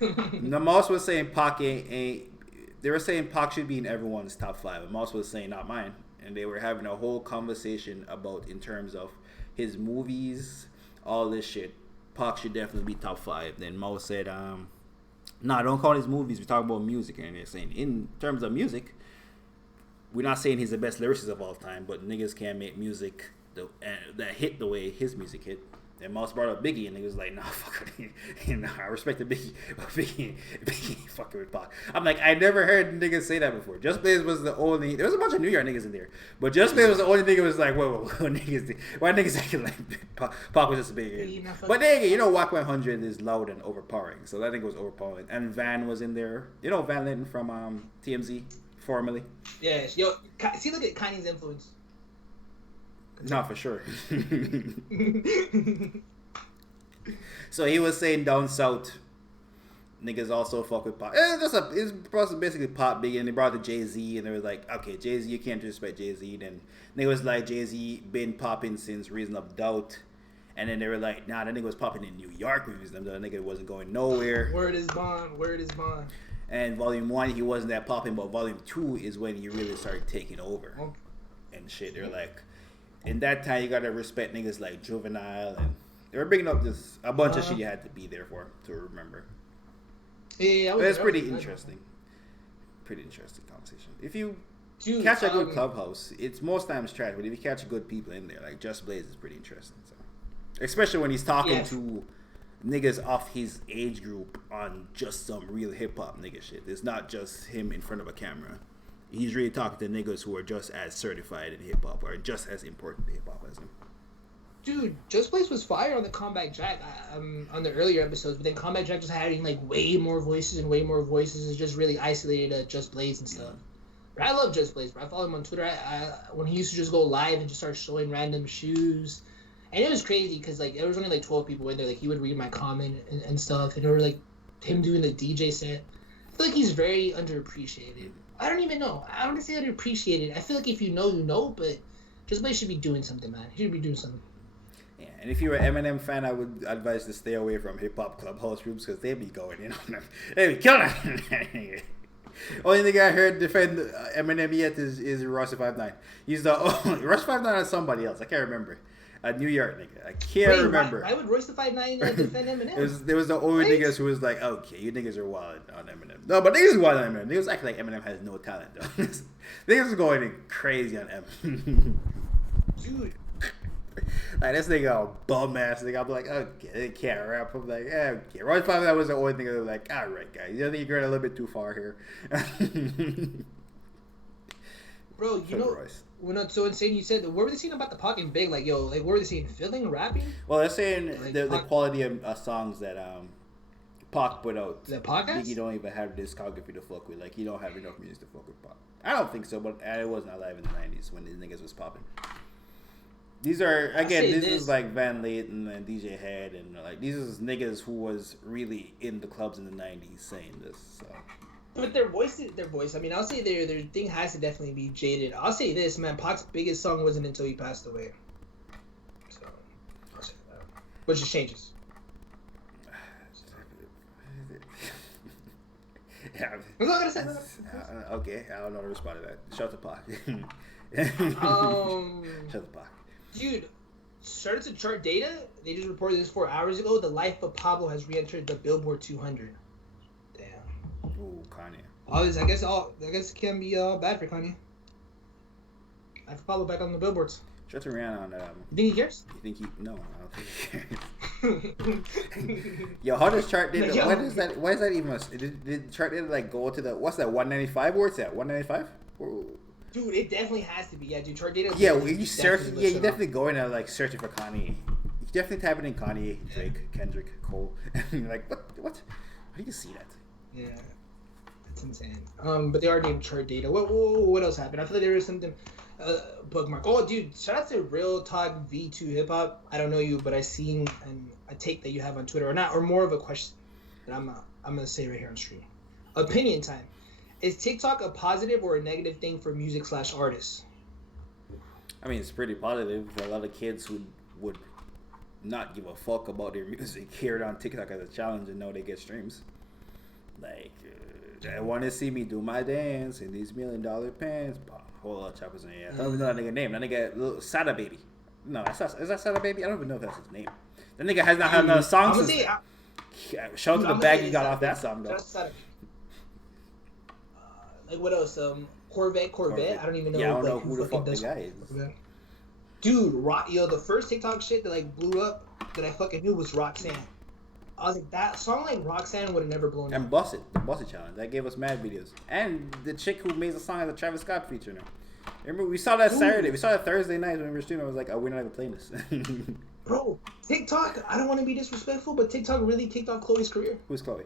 The Moss was saying Pac ain't. They were saying Pac should be in everyone's top 5. And Moss was saying not mine. And they were having a whole conversation about in terms of his movies, all this shit, Pac should definitely be top 5. Then Mo said, nah, don't call his movies. We talk about music, and they're saying in terms of music, we're not saying he's the best lyricist of all time, but niggas can't make music that hit the way his music hit. And Mouse brought up Biggie, and he was like, nah, fuck it. Nah, I respect the Biggie, but Biggie fucking with Pac. I'm like, I never heard niggas say that before. Just Blaze was the only, there was a bunch of New York niggas in there, but Just Blaze was the only nigga who was like, whoa, niggas, why niggas acting like Pac was just a big. But then again, you know, Wack 100 is loud and overpowering, so that nigga was overpowering. And Van was in there. You know Van Linton from TMZ, formerly? Yeah, yo, see, look at Kanye's influence. Not for sure. So he was saying down south, niggas also fuck with Pop. It's basically Pop Biggie, and they brought the Jay-Z, and they were like, okay, Jay-Z, you can't disrespect Jay-Z. Then niggas was like, Jay-Z been popping since Reason of Doubt. And then they were like, nah, that nigga was popping in New York movies. That nigga wasn't going nowhere. Word is bond. And Volume 1, he wasn't that popping, but Volume 2 is when he really started taking over. And shit, they're like, in that time, you gotta respect niggas like Juvenile, and they were bringing up a bunch of shit you had to be there for to remember. Yeah, but it's pretty interesting. Pretty interesting conversation. If you catch a good clubhouse, it's most times trash, but if you catch good people in there, like Just Blaze is pretty interesting. So. Especially when he's talking to niggas off his age group on just some real hip hop nigga shit. It's not just him in front of a camera. He's really talking to niggas who are just as certified in hip hop or just as important to hip hop as him. Dude, Just Blaze was fire on the Comeback Jack on the earlier episodes, but then Comeback Jack just having like way more voices is just really isolated to Just Blaze and stuff. But I love Just Blaze, bro. I follow him on Twitter. When he used to just go live and just start showing random shoes. And it was crazy because like there was only like 12 people in there. Like he would read my comment and stuff, and it was like him doing the DJ set. I feel like he's very underappreciated. I don't even know. I don't say underappreciated. I feel like if you know, you know. But Just Blaze should be doing something, man. He should be doing something. Yeah, and if you're an Eminem fan, I would advise to stay away from hip hop clubhouse rooms because they be going in on them. They be killing them. Only thing I heard defend Eminem yet is Ross 59. He's the Ross 59 or somebody else. I can't remember. A New York nigga. I can't remember. Why would Royce the 5'9" defend Eminem? There was the old niggas who was like, okay, you niggas are wild on Eminem. No, but niggas are wild on Eminem. Niggas act like Eminem has no talent, though. Niggas are going crazy on Eminem. Dude. Like, this nigga a bum ass nigga. I'm like, okay, they can't rap. I'm like, okay. Royce 59 was the only nigga that was like, alright, guys. You think you're going a little bit too far here. Bro, you know, we're not so insane. You said, what were they saying about the Pac and Big? Like, yo, like, what were they saying? Filling, rapping? Well, they're saying like the quality of songs that Pac put out. The podcast? Biggie don't even have discography to fuck with. Like, he don't have enough music to fuck with Pac. I don't think so, but I wasn't alive in the 90s when these niggas was popping. These are, again, this is like Van Layton and DJ Head, and like, these is niggas who was really in the clubs in the 90s saying this, so. But their voice. I mean, I'll say their thing has to definitely be jaded. I'll say this, man. Pac's biggest song wasn't until he passed away. So, I'll say that. Which just changes. Yeah. I'm not gonna say that. Okay, I don't know how to respond to that. Shut the Pac. Shut the Pac. Dude, started to chart data. They just reported this 4 hours ago. The Life of Pablo has re-entered the Billboard 200. Ooh, Kanye. All this, I guess it can be bad for Kanye. I follow back on the billboards. Shout to Rihanna on You think he cares? You think he? No, I don't think he cares. Yo, how does chart data? What is that? Why is that even? Did chart data like go to the? What's that? 195? Where's that? 195? Dude, it definitely has to be. Yeah, dude, chart data. Yeah, you search. Yeah, you definitely go in and like searching for Kanye. You definitely type it in Kanye, Drake, Kendrick, Cole, and you're like, what? How do you see that? Yeah. It's insane. But they are named chart data. What else happened? I feel like there was something bookmark. Oh, dude, shout out to Real Talk V2 Hip Hop. I don't know you, but I seen a take that you have on Twitter, or more of a question that I'm gonna say right here on stream. Opinion time. Is TikTok a positive or a negative thing for music/artists? I mean, it's pretty positive. A lot of kids would not give a fuck about their music, hear it on TikTok as a challenge, and know they get streams. Like. I want to see me do my dance in these $1 million pants. Hold on, choppers in here. I don't even know that nigga name. That nigga, little Sada Baby. No, is that Sada Baby? I don't even know if that's his name. That nigga has not had another song since. Shout out to the bag he got off that song though. Like what else? Corvette. I don't even know. Yeah, I don't know who the fuck the guy is. Dude, the first TikTok shit that like blew up that I fucking knew was Roxanne. I was like, that song like Roxanne would have never blown up. And Bust It challenge that gave us mad videos. And the chick who made the song has a Travis Scott feature now. Remember we saw that Saturday, we saw that Thursday night when we were streaming. I was like, oh, we're not even playing this. Bro, TikTok. I don't want to be disrespectful, but TikTok really kicked off Chloe's career. Who's Chloe?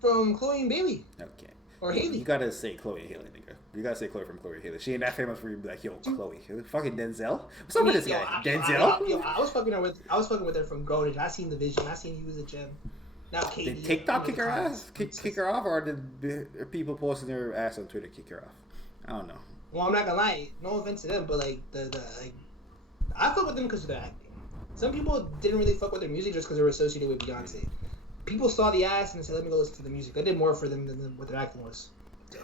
From Chloe and Bailey. Okay. Or Haley. You gotta say Chloe and Haley, nigga. You gotta say Chloe from Chloe and Haley. She ain't that famous for you to be like, yo, Chloe. Fucking Denzel? What's up with this guy? Denzel? I was fucking with her from growing. I seen the vision. I seen he was a gem. Now Katie. Did TikTok kick her ass? Kick her off, or did people posting her ass on Twitter kick her off? I don't know. Well, I'm not gonna lie. No offense to them, but like I fuck with them because of their acting. Some people didn't really fuck with their music just because they were associated with Beyonce. People saw the ass and said, "Let me go listen to the music." I did more for them than what their acting was. So.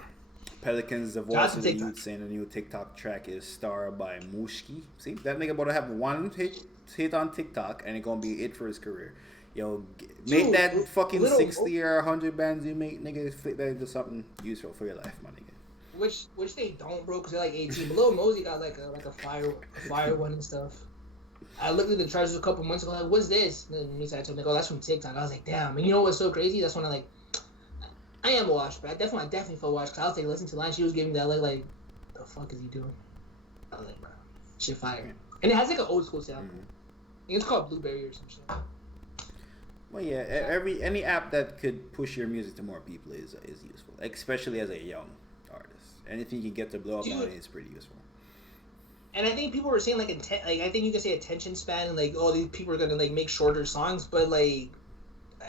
Pelicans, the voice of the youth, saying the new TikTok track is "Star" by Mushki. See, that nigga about to have one hit on TikTok, and it's gonna be it for his career. Yo, make that fucking 60 or 100 bands you make, nigga, flip that into something useful for your life, my nigga. Which they don't, bro, because they're like 18. But Lil Mosey got like a fire one and stuff. I looked at the charges a couple months ago, like, what's this? And then I told me, oh, that's from TikTok. I was like, damn. And you know what's so crazy? That's when I am watched, but I definitely felt watched. Cause I was like, listen to the line she was giving that look like, the fuck is he doing? I was like, bro, shit fire. And it has like an old school sound. I think it's called Blueberry or some shit. Well, yeah, any app that could push your music to more people is useful, especially as a young artist. Anything you can get to blow up on it is pretty useful. And I think people were saying I think you can say attention span and like, oh, these people are gonna like make shorter songs, but like,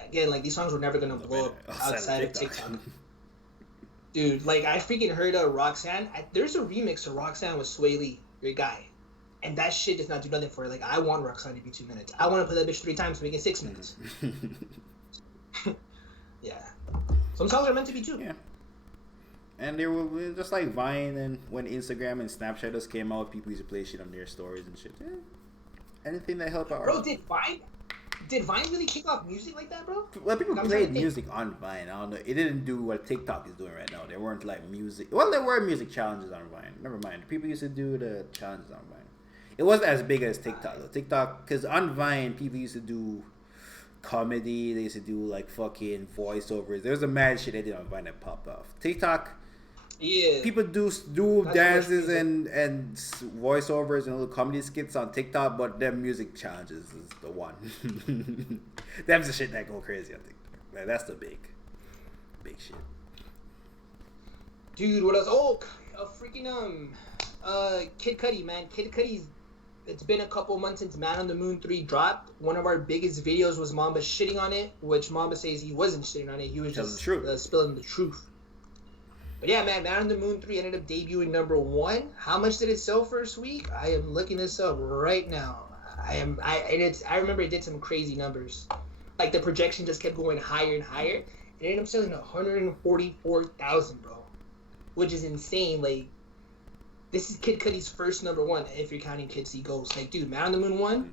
again, like these songs were never gonna blow up outside of TikTok. Dude, like I freaking heard Roxanne. There's a remix of Roxanne with Sway Lee, your guy, and that shit does not do nothing for it. Like I want Roxanne to be 2 minutes. I want to play that bitch 3 times to make it 6 minutes. Yeah, some songs are meant to be 2. Yeah. And they were just like Vine, and when Instagram and Snapchat just came out, people used to play shit on their stories and shit. Yeah. Anything that helped out. Bro, did Vine really kick off music like that, bro? Well, people played music on Vine. I don't know. It didn't do what TikTok is doing right now. There weren't like music. Well, there were music challenges on Vine. Never mind. People used to do the challenges on Vine. It wasn't as big as TikTok though. TikTok, because on Vine, people used to do comedy. They used to do like fucking voiceovers. There's a mad shit they did on Vine that popped off. TikTok. Yeah. People do dances and voiceovers and little comedy skits on TikTok, but them music challenges is the one. That's the shit that go crazy, I think. Man, that's the big shit. Dude, what else? Oh, freaking Kid Cudi, man. Kid Cudi's. It's been a couple months since Man on the Moon 3 dropped. One of our biggest videos was Mamba shitting on it, which Mamba says he wasn't shitting on it. He was just spilling the truth. But yeah, man on the Moon 3 ended up debuting number 1. How much did it sell first week? I am looking this up right now. I remember it did some crazy numbers. Like the projection just kept going higher and higher. It ended up selling 144,000, bro. Which is insane. Like, this is Kid Cudi's first number 1, if you're counting Kids See Ghosts. Like, dude, Man on the Moon 1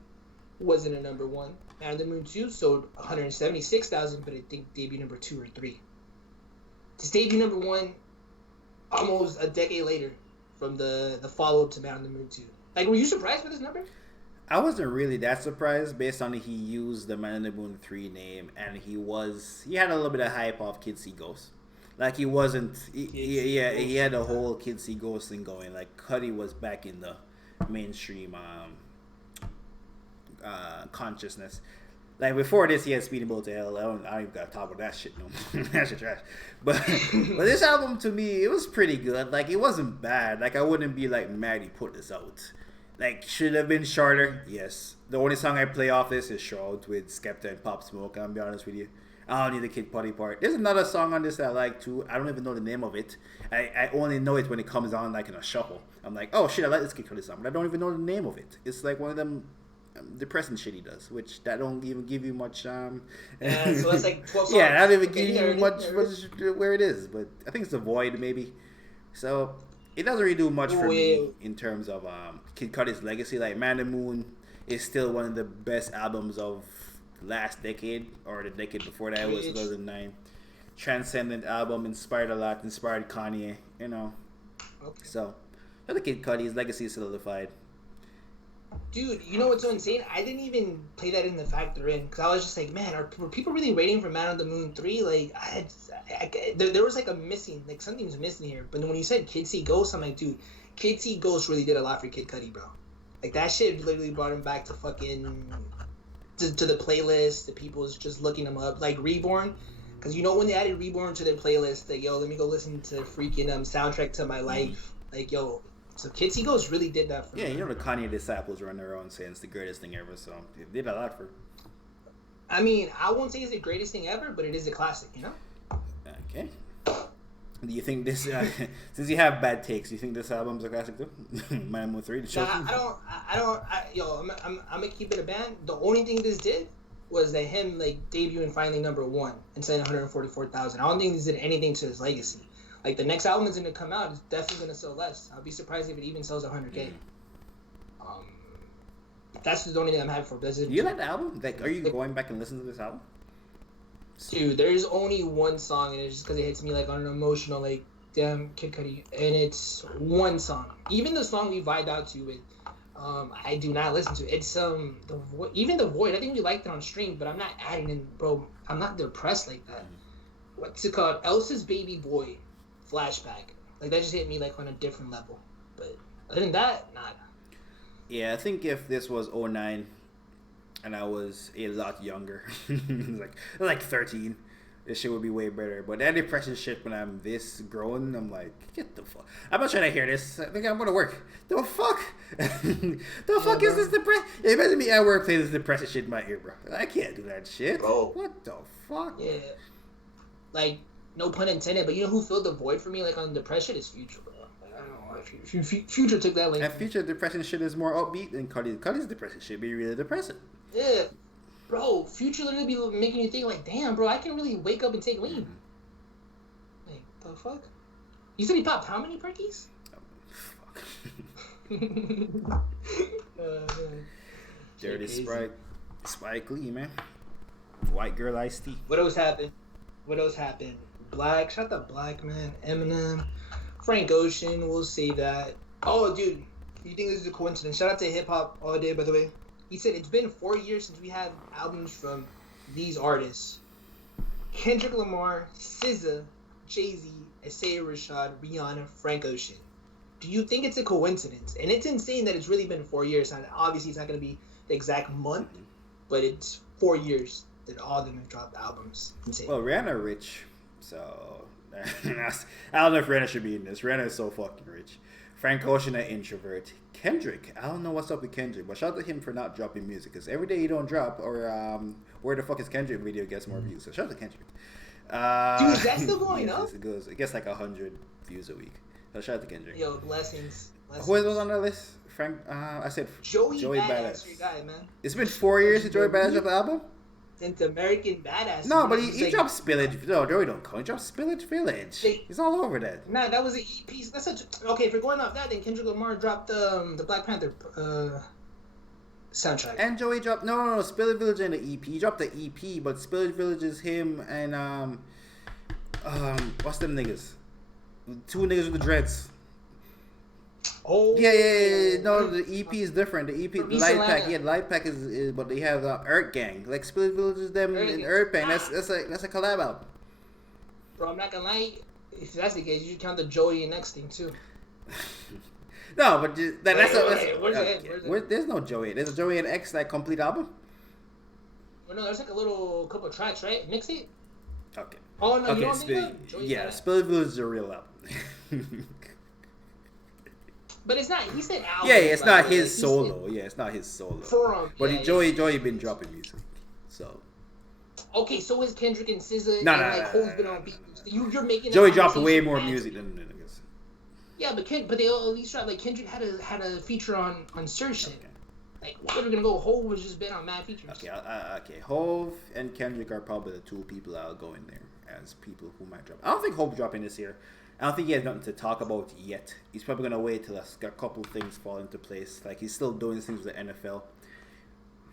wasn't a number 1. Man on the Moon 2 sold 176,000, but I think debut number 2 or 3. This debut number 1, almost a decade later from the follow-up to Man on the Moon 2. Like, were you surprised with this number? I wasn't really that surprised based on he used the Man on the Moon 3 name, and he had a little bit of hype off Kids See Ghosts. Like, he wasn't... He had a whole Kids See Ghosts thing going. Like, Cudi was back in the mainstream consciousness. Like, before this, he had Speedy Boat to Hell. I don't even gotta talk about that shit no more. That shit trash. But this album, to me, it was pretty good. Like, it wasn't bad. Like, I wouldn't be, like, mad he put this out. Like, should have been shorter? Yes. The only song I play off this is Shroud with Skepta and Pop Smoke, I'll be honest with you. I don't need the Kid Cudi part. There's another song on this that I like, too. I don't even know the name of it. I only know it when it comes on, like, in a shuffle. I'm like, oh, shit, I like this Kid Cudi song, but I don't even know the name of it. It's, like, one of them... depressing shit he does, which that don't even give you much. So that's like 12 songs. Yeah, that don't even give you much where it is. But I think it's The Void, maybe. So it doesn't really do much for me in terms of Kid Cudi's legacy. Like Man on the Moon is still one of the best albums of the last decade or the decade before that. It was 2009. Transcendent album, inspired a lot, inspired Kanye, you know. Okay. So, I think Kid Cudi's legacy is solidified. Dude, you know what's so insane? I didn't even play that in the factor in because I was just like, man, were people really waiting for Man on the Moon 3? Like, there was like a missing, like something's missing here. But when you said Kid See Ghost, I'm like, dude, Kid See Ghost really did a lot for Kid Cudi, bro. Like that shit literally brought him back to fucking to the playlist. The people's just looking him up, like Reborn. Because you know when they added Reborn to their playlist, like, yo, let me go listen to freaking Soundtrack to My Life. Like, yo, so Kid See Ghost really did that for me. Yeah, you know the Kanye disciples run their own saying it's the greatest thing ever, so it did a lot for. I mean, I won't say it's the greatest thing ever, but it is a classic, you know? Okay. Do you think this, since you have bad takes, do you think this album's a classic too? Man on the Moon 3? I'm gonna keep it a band. The only thing this did was that him like debuting finally #1 and selling 144,000. I don't think this did anything to his legacy. Like the next album is gonna come out, it's definitely gonna sell less. I'll be surprised if it even sells 100K. That's the only thing I'm happy for. Do you like the album? Like, are you going back and listening to this album? Dude, there's only one song, and it's just because it hits me like on an emotional, like, damn, Kid Cudi, and it's one song. Even the song we vibed out to with, I do not listen to. It's even the Void. I think we liked it on stream, but I'm not adding in, bro. I'm not depressed like that. What's it called? Elsa's Baby Boy, Flashback. Like that just hit me like on a different level. But other than that, not. Yeah, I think if this was 2009 and I was a lot younger, like 13, this shit would be way better. But that depression shit when I'm this grown, I'm like, get the fuck. I'm not trying to hear this. I think I'm gonna work. The fuck? The fuck is this depression? Yeah, imagine me at work playing this depression shit in my ear, bro. I can't do that shit. Bro. What the fuck? Yeah. Like, no pun intended, but you know who filled the void for me, like, on depression is Future, bro. Like, I don't know. Future took that lane. And Future depression shit is more upbeat than Cudi's. Cudi's depression shit be really depressing. Yeah. Bro, Future literally be making you think, like, damn, bro, I can really wake up and take lean. Like, the fuck? You said he popped how many perkies? Fuck. Dirty Sprite. Spike Lee, man. White Girl Iced Tea. What else happened? Black. Shout out to Black, man. Eminem. Frank Ocean. We'll save that. Oh, dude. You think this is a coincidence? Shout out to Hip Hop All Day, by the way. He said it's been 4 years since we had albums from these artists. Kendrick Lamar, SZA, Jay-Z, Isaiah Rashad, Rihanna, Frank Ocean. Do you think it's a coincidence? And it's insane that it's really been 4 years. And obviously, it's not going to be the exact month, but it's 4 years that all of them have dropped albums. Insane. Well, Rihanna rich, so I don't know if Rihanna should be in this. Rihanna is so fucking rich. Frank Ocean, an introvert. Kendrick, I don't know what's up with Kendrick, but shout out to him for not dropping music, because every day you don't drop, or Where the Fuck is Kendrick video gets more views, so shout out to Kendrick. Dude, is that still going up? It gets like 100 views a week. So shout out to Kendrick. Yo, blessings. Who was on that list? Frank, I said Joey Badass. Your guy, man. It's been 4 years since Joey Badass dropped the album? Since American Badass. No, but he dropped Spillage. No, Joey don't call. He dropped Spillage Village. He's all over that. Nah, that was an EP. Okay, if we're going off that, then Kendrick Lamar dropped the Black Panther soundtrack. And Joey dropped no, Spillage Village and the EP. He dropped the EP, but Spillage Village is him and what's them niggas? 2 niggas with the dreads. Oh yeah. No, the EP is different. The EP, the Light Pack, Light Pack is but they have Earth Gang. Like Spillage Village is them and Earth Gang. That's a collab album. Bro, I'm not gonna lie. If that's the case, you should count the Joey and X thing too. No, but there's no Joey. There's a Joey and X like complete album. Well, no, there's like a couple tracks, right? Mixtape. Okay. Oh no, you don't think that? Yeah, Spillage Village is a real album. But it's not. He said album. Yeah, it's not his solo. Yeah, it's not his solo. But Joey been dropping music, so. Okay, so is Kendrick and SZA Ho's been on beat. You're making. Joey dropped way more music than niggas. Yeah, but they at least dropped like Kendrick had a feature on Sir shit. Okay. Like why are we gonna go? Hov was just been on mad features. Okay. Hov and Kendrick are probably the 2 people I'll go in there. as people who might drop. I don't think Hope's dropping this year. I don't think he has nothing to talk about yet. He's probably gonna wait till a couple things fall into place. Like he's still doing things with the NFL.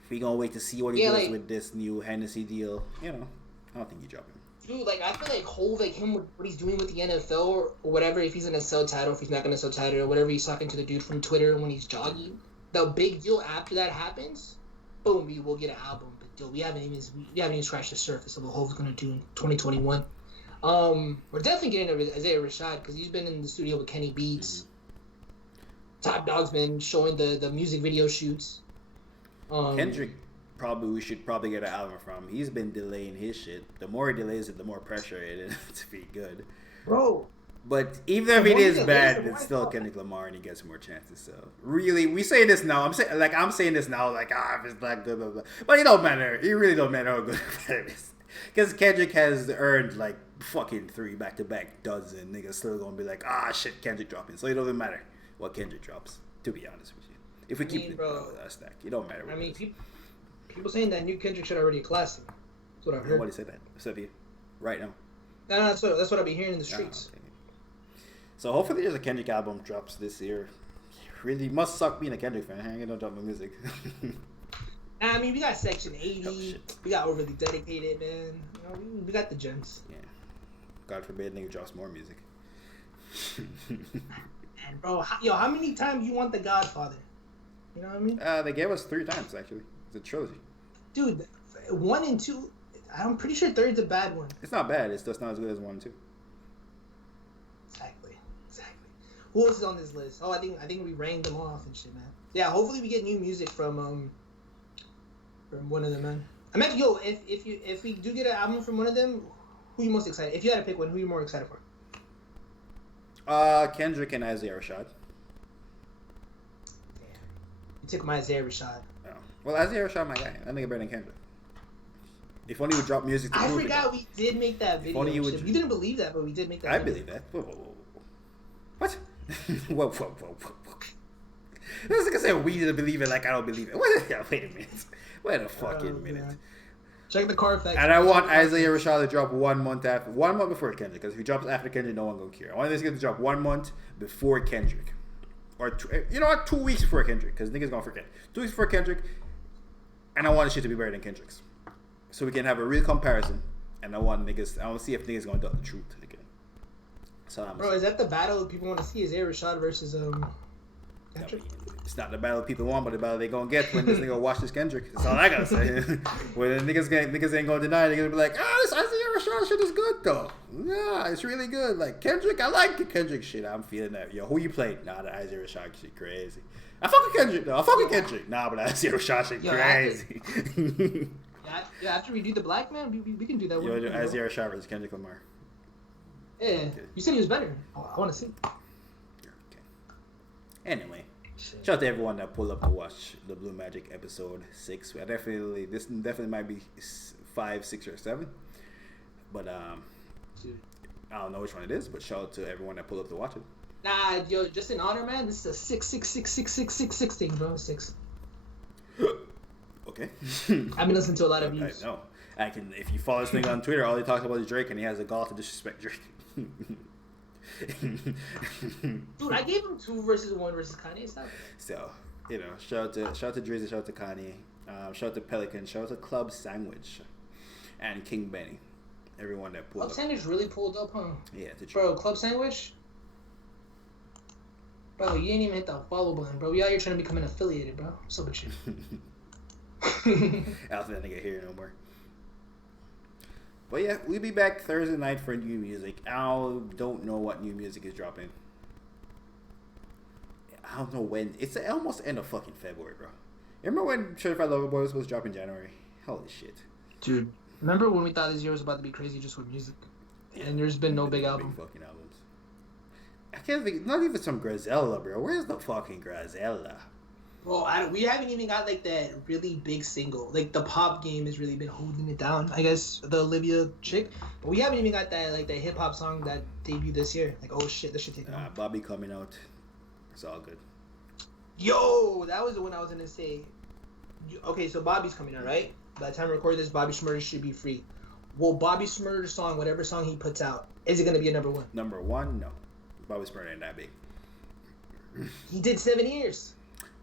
We gonna wait to see what he does with this new Hennessy deal. You know, I don't think he's dropping. Dude, like I feel like Hove, like him, what he's doing with the NFL or whatever. If he's gonna sell title, if he's not gonna sell title, or whatever, he's talking to the dude from Twitter when he's jogging. The big deal after that happens, boom, we will get an album. But dude, we haven't even scratched the surface of what Hove's gonna do in 2021. We're definitely getting Isaiah Rashad because he's been in the studio with Kenny Beats. Top Dog's been showing the music video shoots. Kendrick, we should probably get an album from. He's been delaying his shit. The more he delays it, the more pressure it is to be good. Bro. But even if it is bad, it's still Kendrick Lamar and he gets more chances. So really, we say this now. I'm saying this now, like if it's not good, blah, blah. But it don't matter. It really don't matter how good it is. Because Kendrick has earned like fucking 3 back-to-back duds, and niggas still gonna be like, shit, Kendrick dropping. So it doesn't matter what Kendrick drops, to be honest with you. If we keep the stack, it don't matter. I mean, people saying that new Kendrick shit already a classic. That's what I've heard. Nobody said that. Except you, right now. No, that's what I've been hearing in the streets. Okay. So hopefully there's a Kendrick album drops this year. Really must suck being a Kendrick fan. I ain't gonna drop my music. I mean, we got Section 80. We got Overly Dedicated, man. You know, we got the gems. Yeah. God forbid nigga drops more music. And bro, how many times you want The Godfather? You know what I mean? They gave us 3 times actually. It's a trilogy. Dude, 1 and 2. I'm pretty sure 3's a bad one. It's not bad. It's just not as good as 1 and 2. Exactly. Who else is on this list? Oh, I think we rang them off and shit, man. Yeah, hopefully we get new music from one of them, man. I meant, if we do get an album from one of them, who are you most excited? If you had to pick one, who are you more excited for? Kendrick and Isaiah Rashad. Damn. You took my Isaiah Rashad. Oh. Well, Isaiah Rashad, my guy. That nigga better than Kendrick. If only he would drop music to prove it. I forgot we did make that video. You didn't believe that, but we did make that video. I believe that. Whoa. What? Whoa. This nigga said we didn't believe it like I don't believe it. Wait a minute. Wait a fucking minute. Man. Check the car facts. And I want Isaiah Rashad to drop 1 month before Kendrick. Because if he drops after Kendrick, no one gonna care. I want this guy to drop 1 month before Kendrick, or you know what, 2 weeks before Kendrick, because niggas gonna forget. 2 weeks before Kendrick, and I want the shit to be better than Kendrick's, so we can have a real comparison. And I want to see if niggas gonna tell the truth again. So bro, is that the battle people want to see? Is Isaiah Rashad versus Kendrick? It's not the battle people want, but the battle they gonna get when this nigga watch this Kendrick. That's all I gotta say. When niggas ain't gonna deny it, they're gonna be like, this Isaiah Rashad shit is good though. Yeah, it's really good. Like Kendrick, I like the Kendrick shit. I'm feeling that. Yo, who you played? Nah, the Isaiah Rashad shit crazy. I fuck with Kendrick though. Nah, but the Isaiah Rashad shit crazy. After we do the black man, we can do that. Yo, Isaiah Rashad versus Kendrick Lamar. Yeah, okay. You said he was better. Oh, I want to see. Okay. Anyway. Shout out to everyone that pulled up to watch the Blue Magic episode 6. This definitely might be 5, 6, or 7, but I don't know which one it is. But shout out to everyone that pulled up to watch it. Nah, yo, just in honor, man. This is a 6, 6, 6, 6, 6, 6, 6 thing, bro. 6. Okay. I've been listening to a lot of views. I know. If you follow this nigga on Twitter, all he talks about is Drake, and he has a gall to disrespect Drake. Dude, I gave him 2 versus 1 versus Kanye. Stop. So, you know, shout out to Drizzy, shout out to Kanye, shout out to Pelican, shout out to Club Sandwich, and King Benny. Everyone that pulled up. Club Sandwich really pulled up, huh? Yeah, bro. Club Sandwich. Bro, you didn't even hit the follow button, bro. We out here trying to become an affiliated, bro. What's up with you? I don't think that nigga here no more. But yeah, we'll be back Thursday night for new music. I don't know what new music is dropping. I don't know when. It's almost end of fucking February, bro. You remember when Certified Lover Boy was supposed to drop in January? Holy shit. Dude, remember when we thought this year was about to be crazy just with music? And there's been no big album. Big fucking albums. I can't think, not even some Grazella, bro. Where's the fucking Grazella? Bro, we haven't even got like that really big single. Like the pop game has really been holding it down. I guess the Olivia chick, but we haven't even got that like that hip hop song that debuted this year. Like, oh shit, this should take long. Bobby coming out. It's all good. Yo, that was the one I was gonna say. Okay, so Bobby's coming out, right? By the time I record this, Bobby Shmurda should be free. will Bobby Shmurda's song, whatever song he puts out, is it going to be a number one? Number one, no. Bobby Shmurda ain't that big. He did 7 years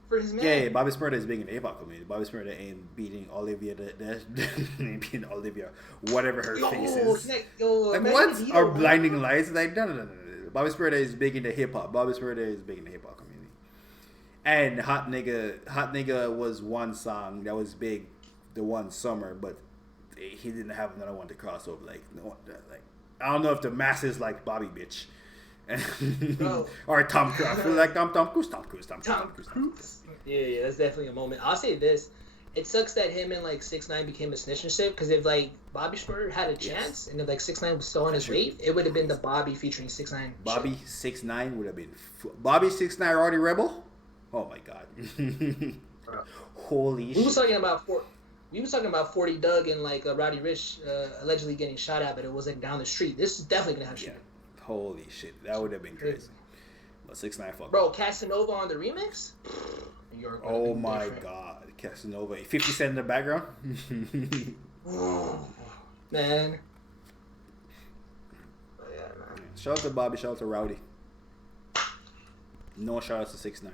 for his man. Yeah, Bobby Shmurda is big in the hip hop community. Bobby Shmurda ain't beating Olivia. Ain't beating Olivia, whatever her face is. Like what? Or Blinding Lights? Like no. Bobby Shmurda is big in the hip hop. Bobby Shmurda is big in the hip hop community. And Hot Nigga was one song that was big, the one summer, but he didn't have another one to cross over. Like I don't know if the masses like Bobby Bitch. Or Tom Cruise. I feel like Tom Cruise. Yeah, that's definitely a moment. I'll say this: it sucks that him and like 6ix9ine became a snitch and shit. Because if like Bobby Shmurda had a chance, and if like 6ix9ine was still on his wave, it would have been the Bobby featuring 6ix9ine. Bobby 6ix9ine would have been Bobby 6ix9ine Roddy Rebel. Oh my god! Holy shit! We was talking about 40 Doug and like Roddy Ricch allegedly getting shot at, but it was like down the street. This is definitely gonna have shit. Holy shit, that would have been crazy. But 6ix9ine fuck. Bro, Casanova on the remix? Oh my god, Casanova. 50 Cent in the background? Man. Shout out to Bobby, shout out to Rowdy. No shout out to 6ix9ine.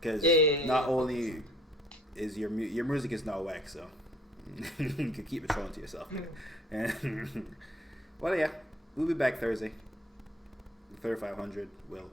Because not only is your music is not whack, so you can keep it trolling to yourself. Well, yeah. We'll be back Thursday. 3500 will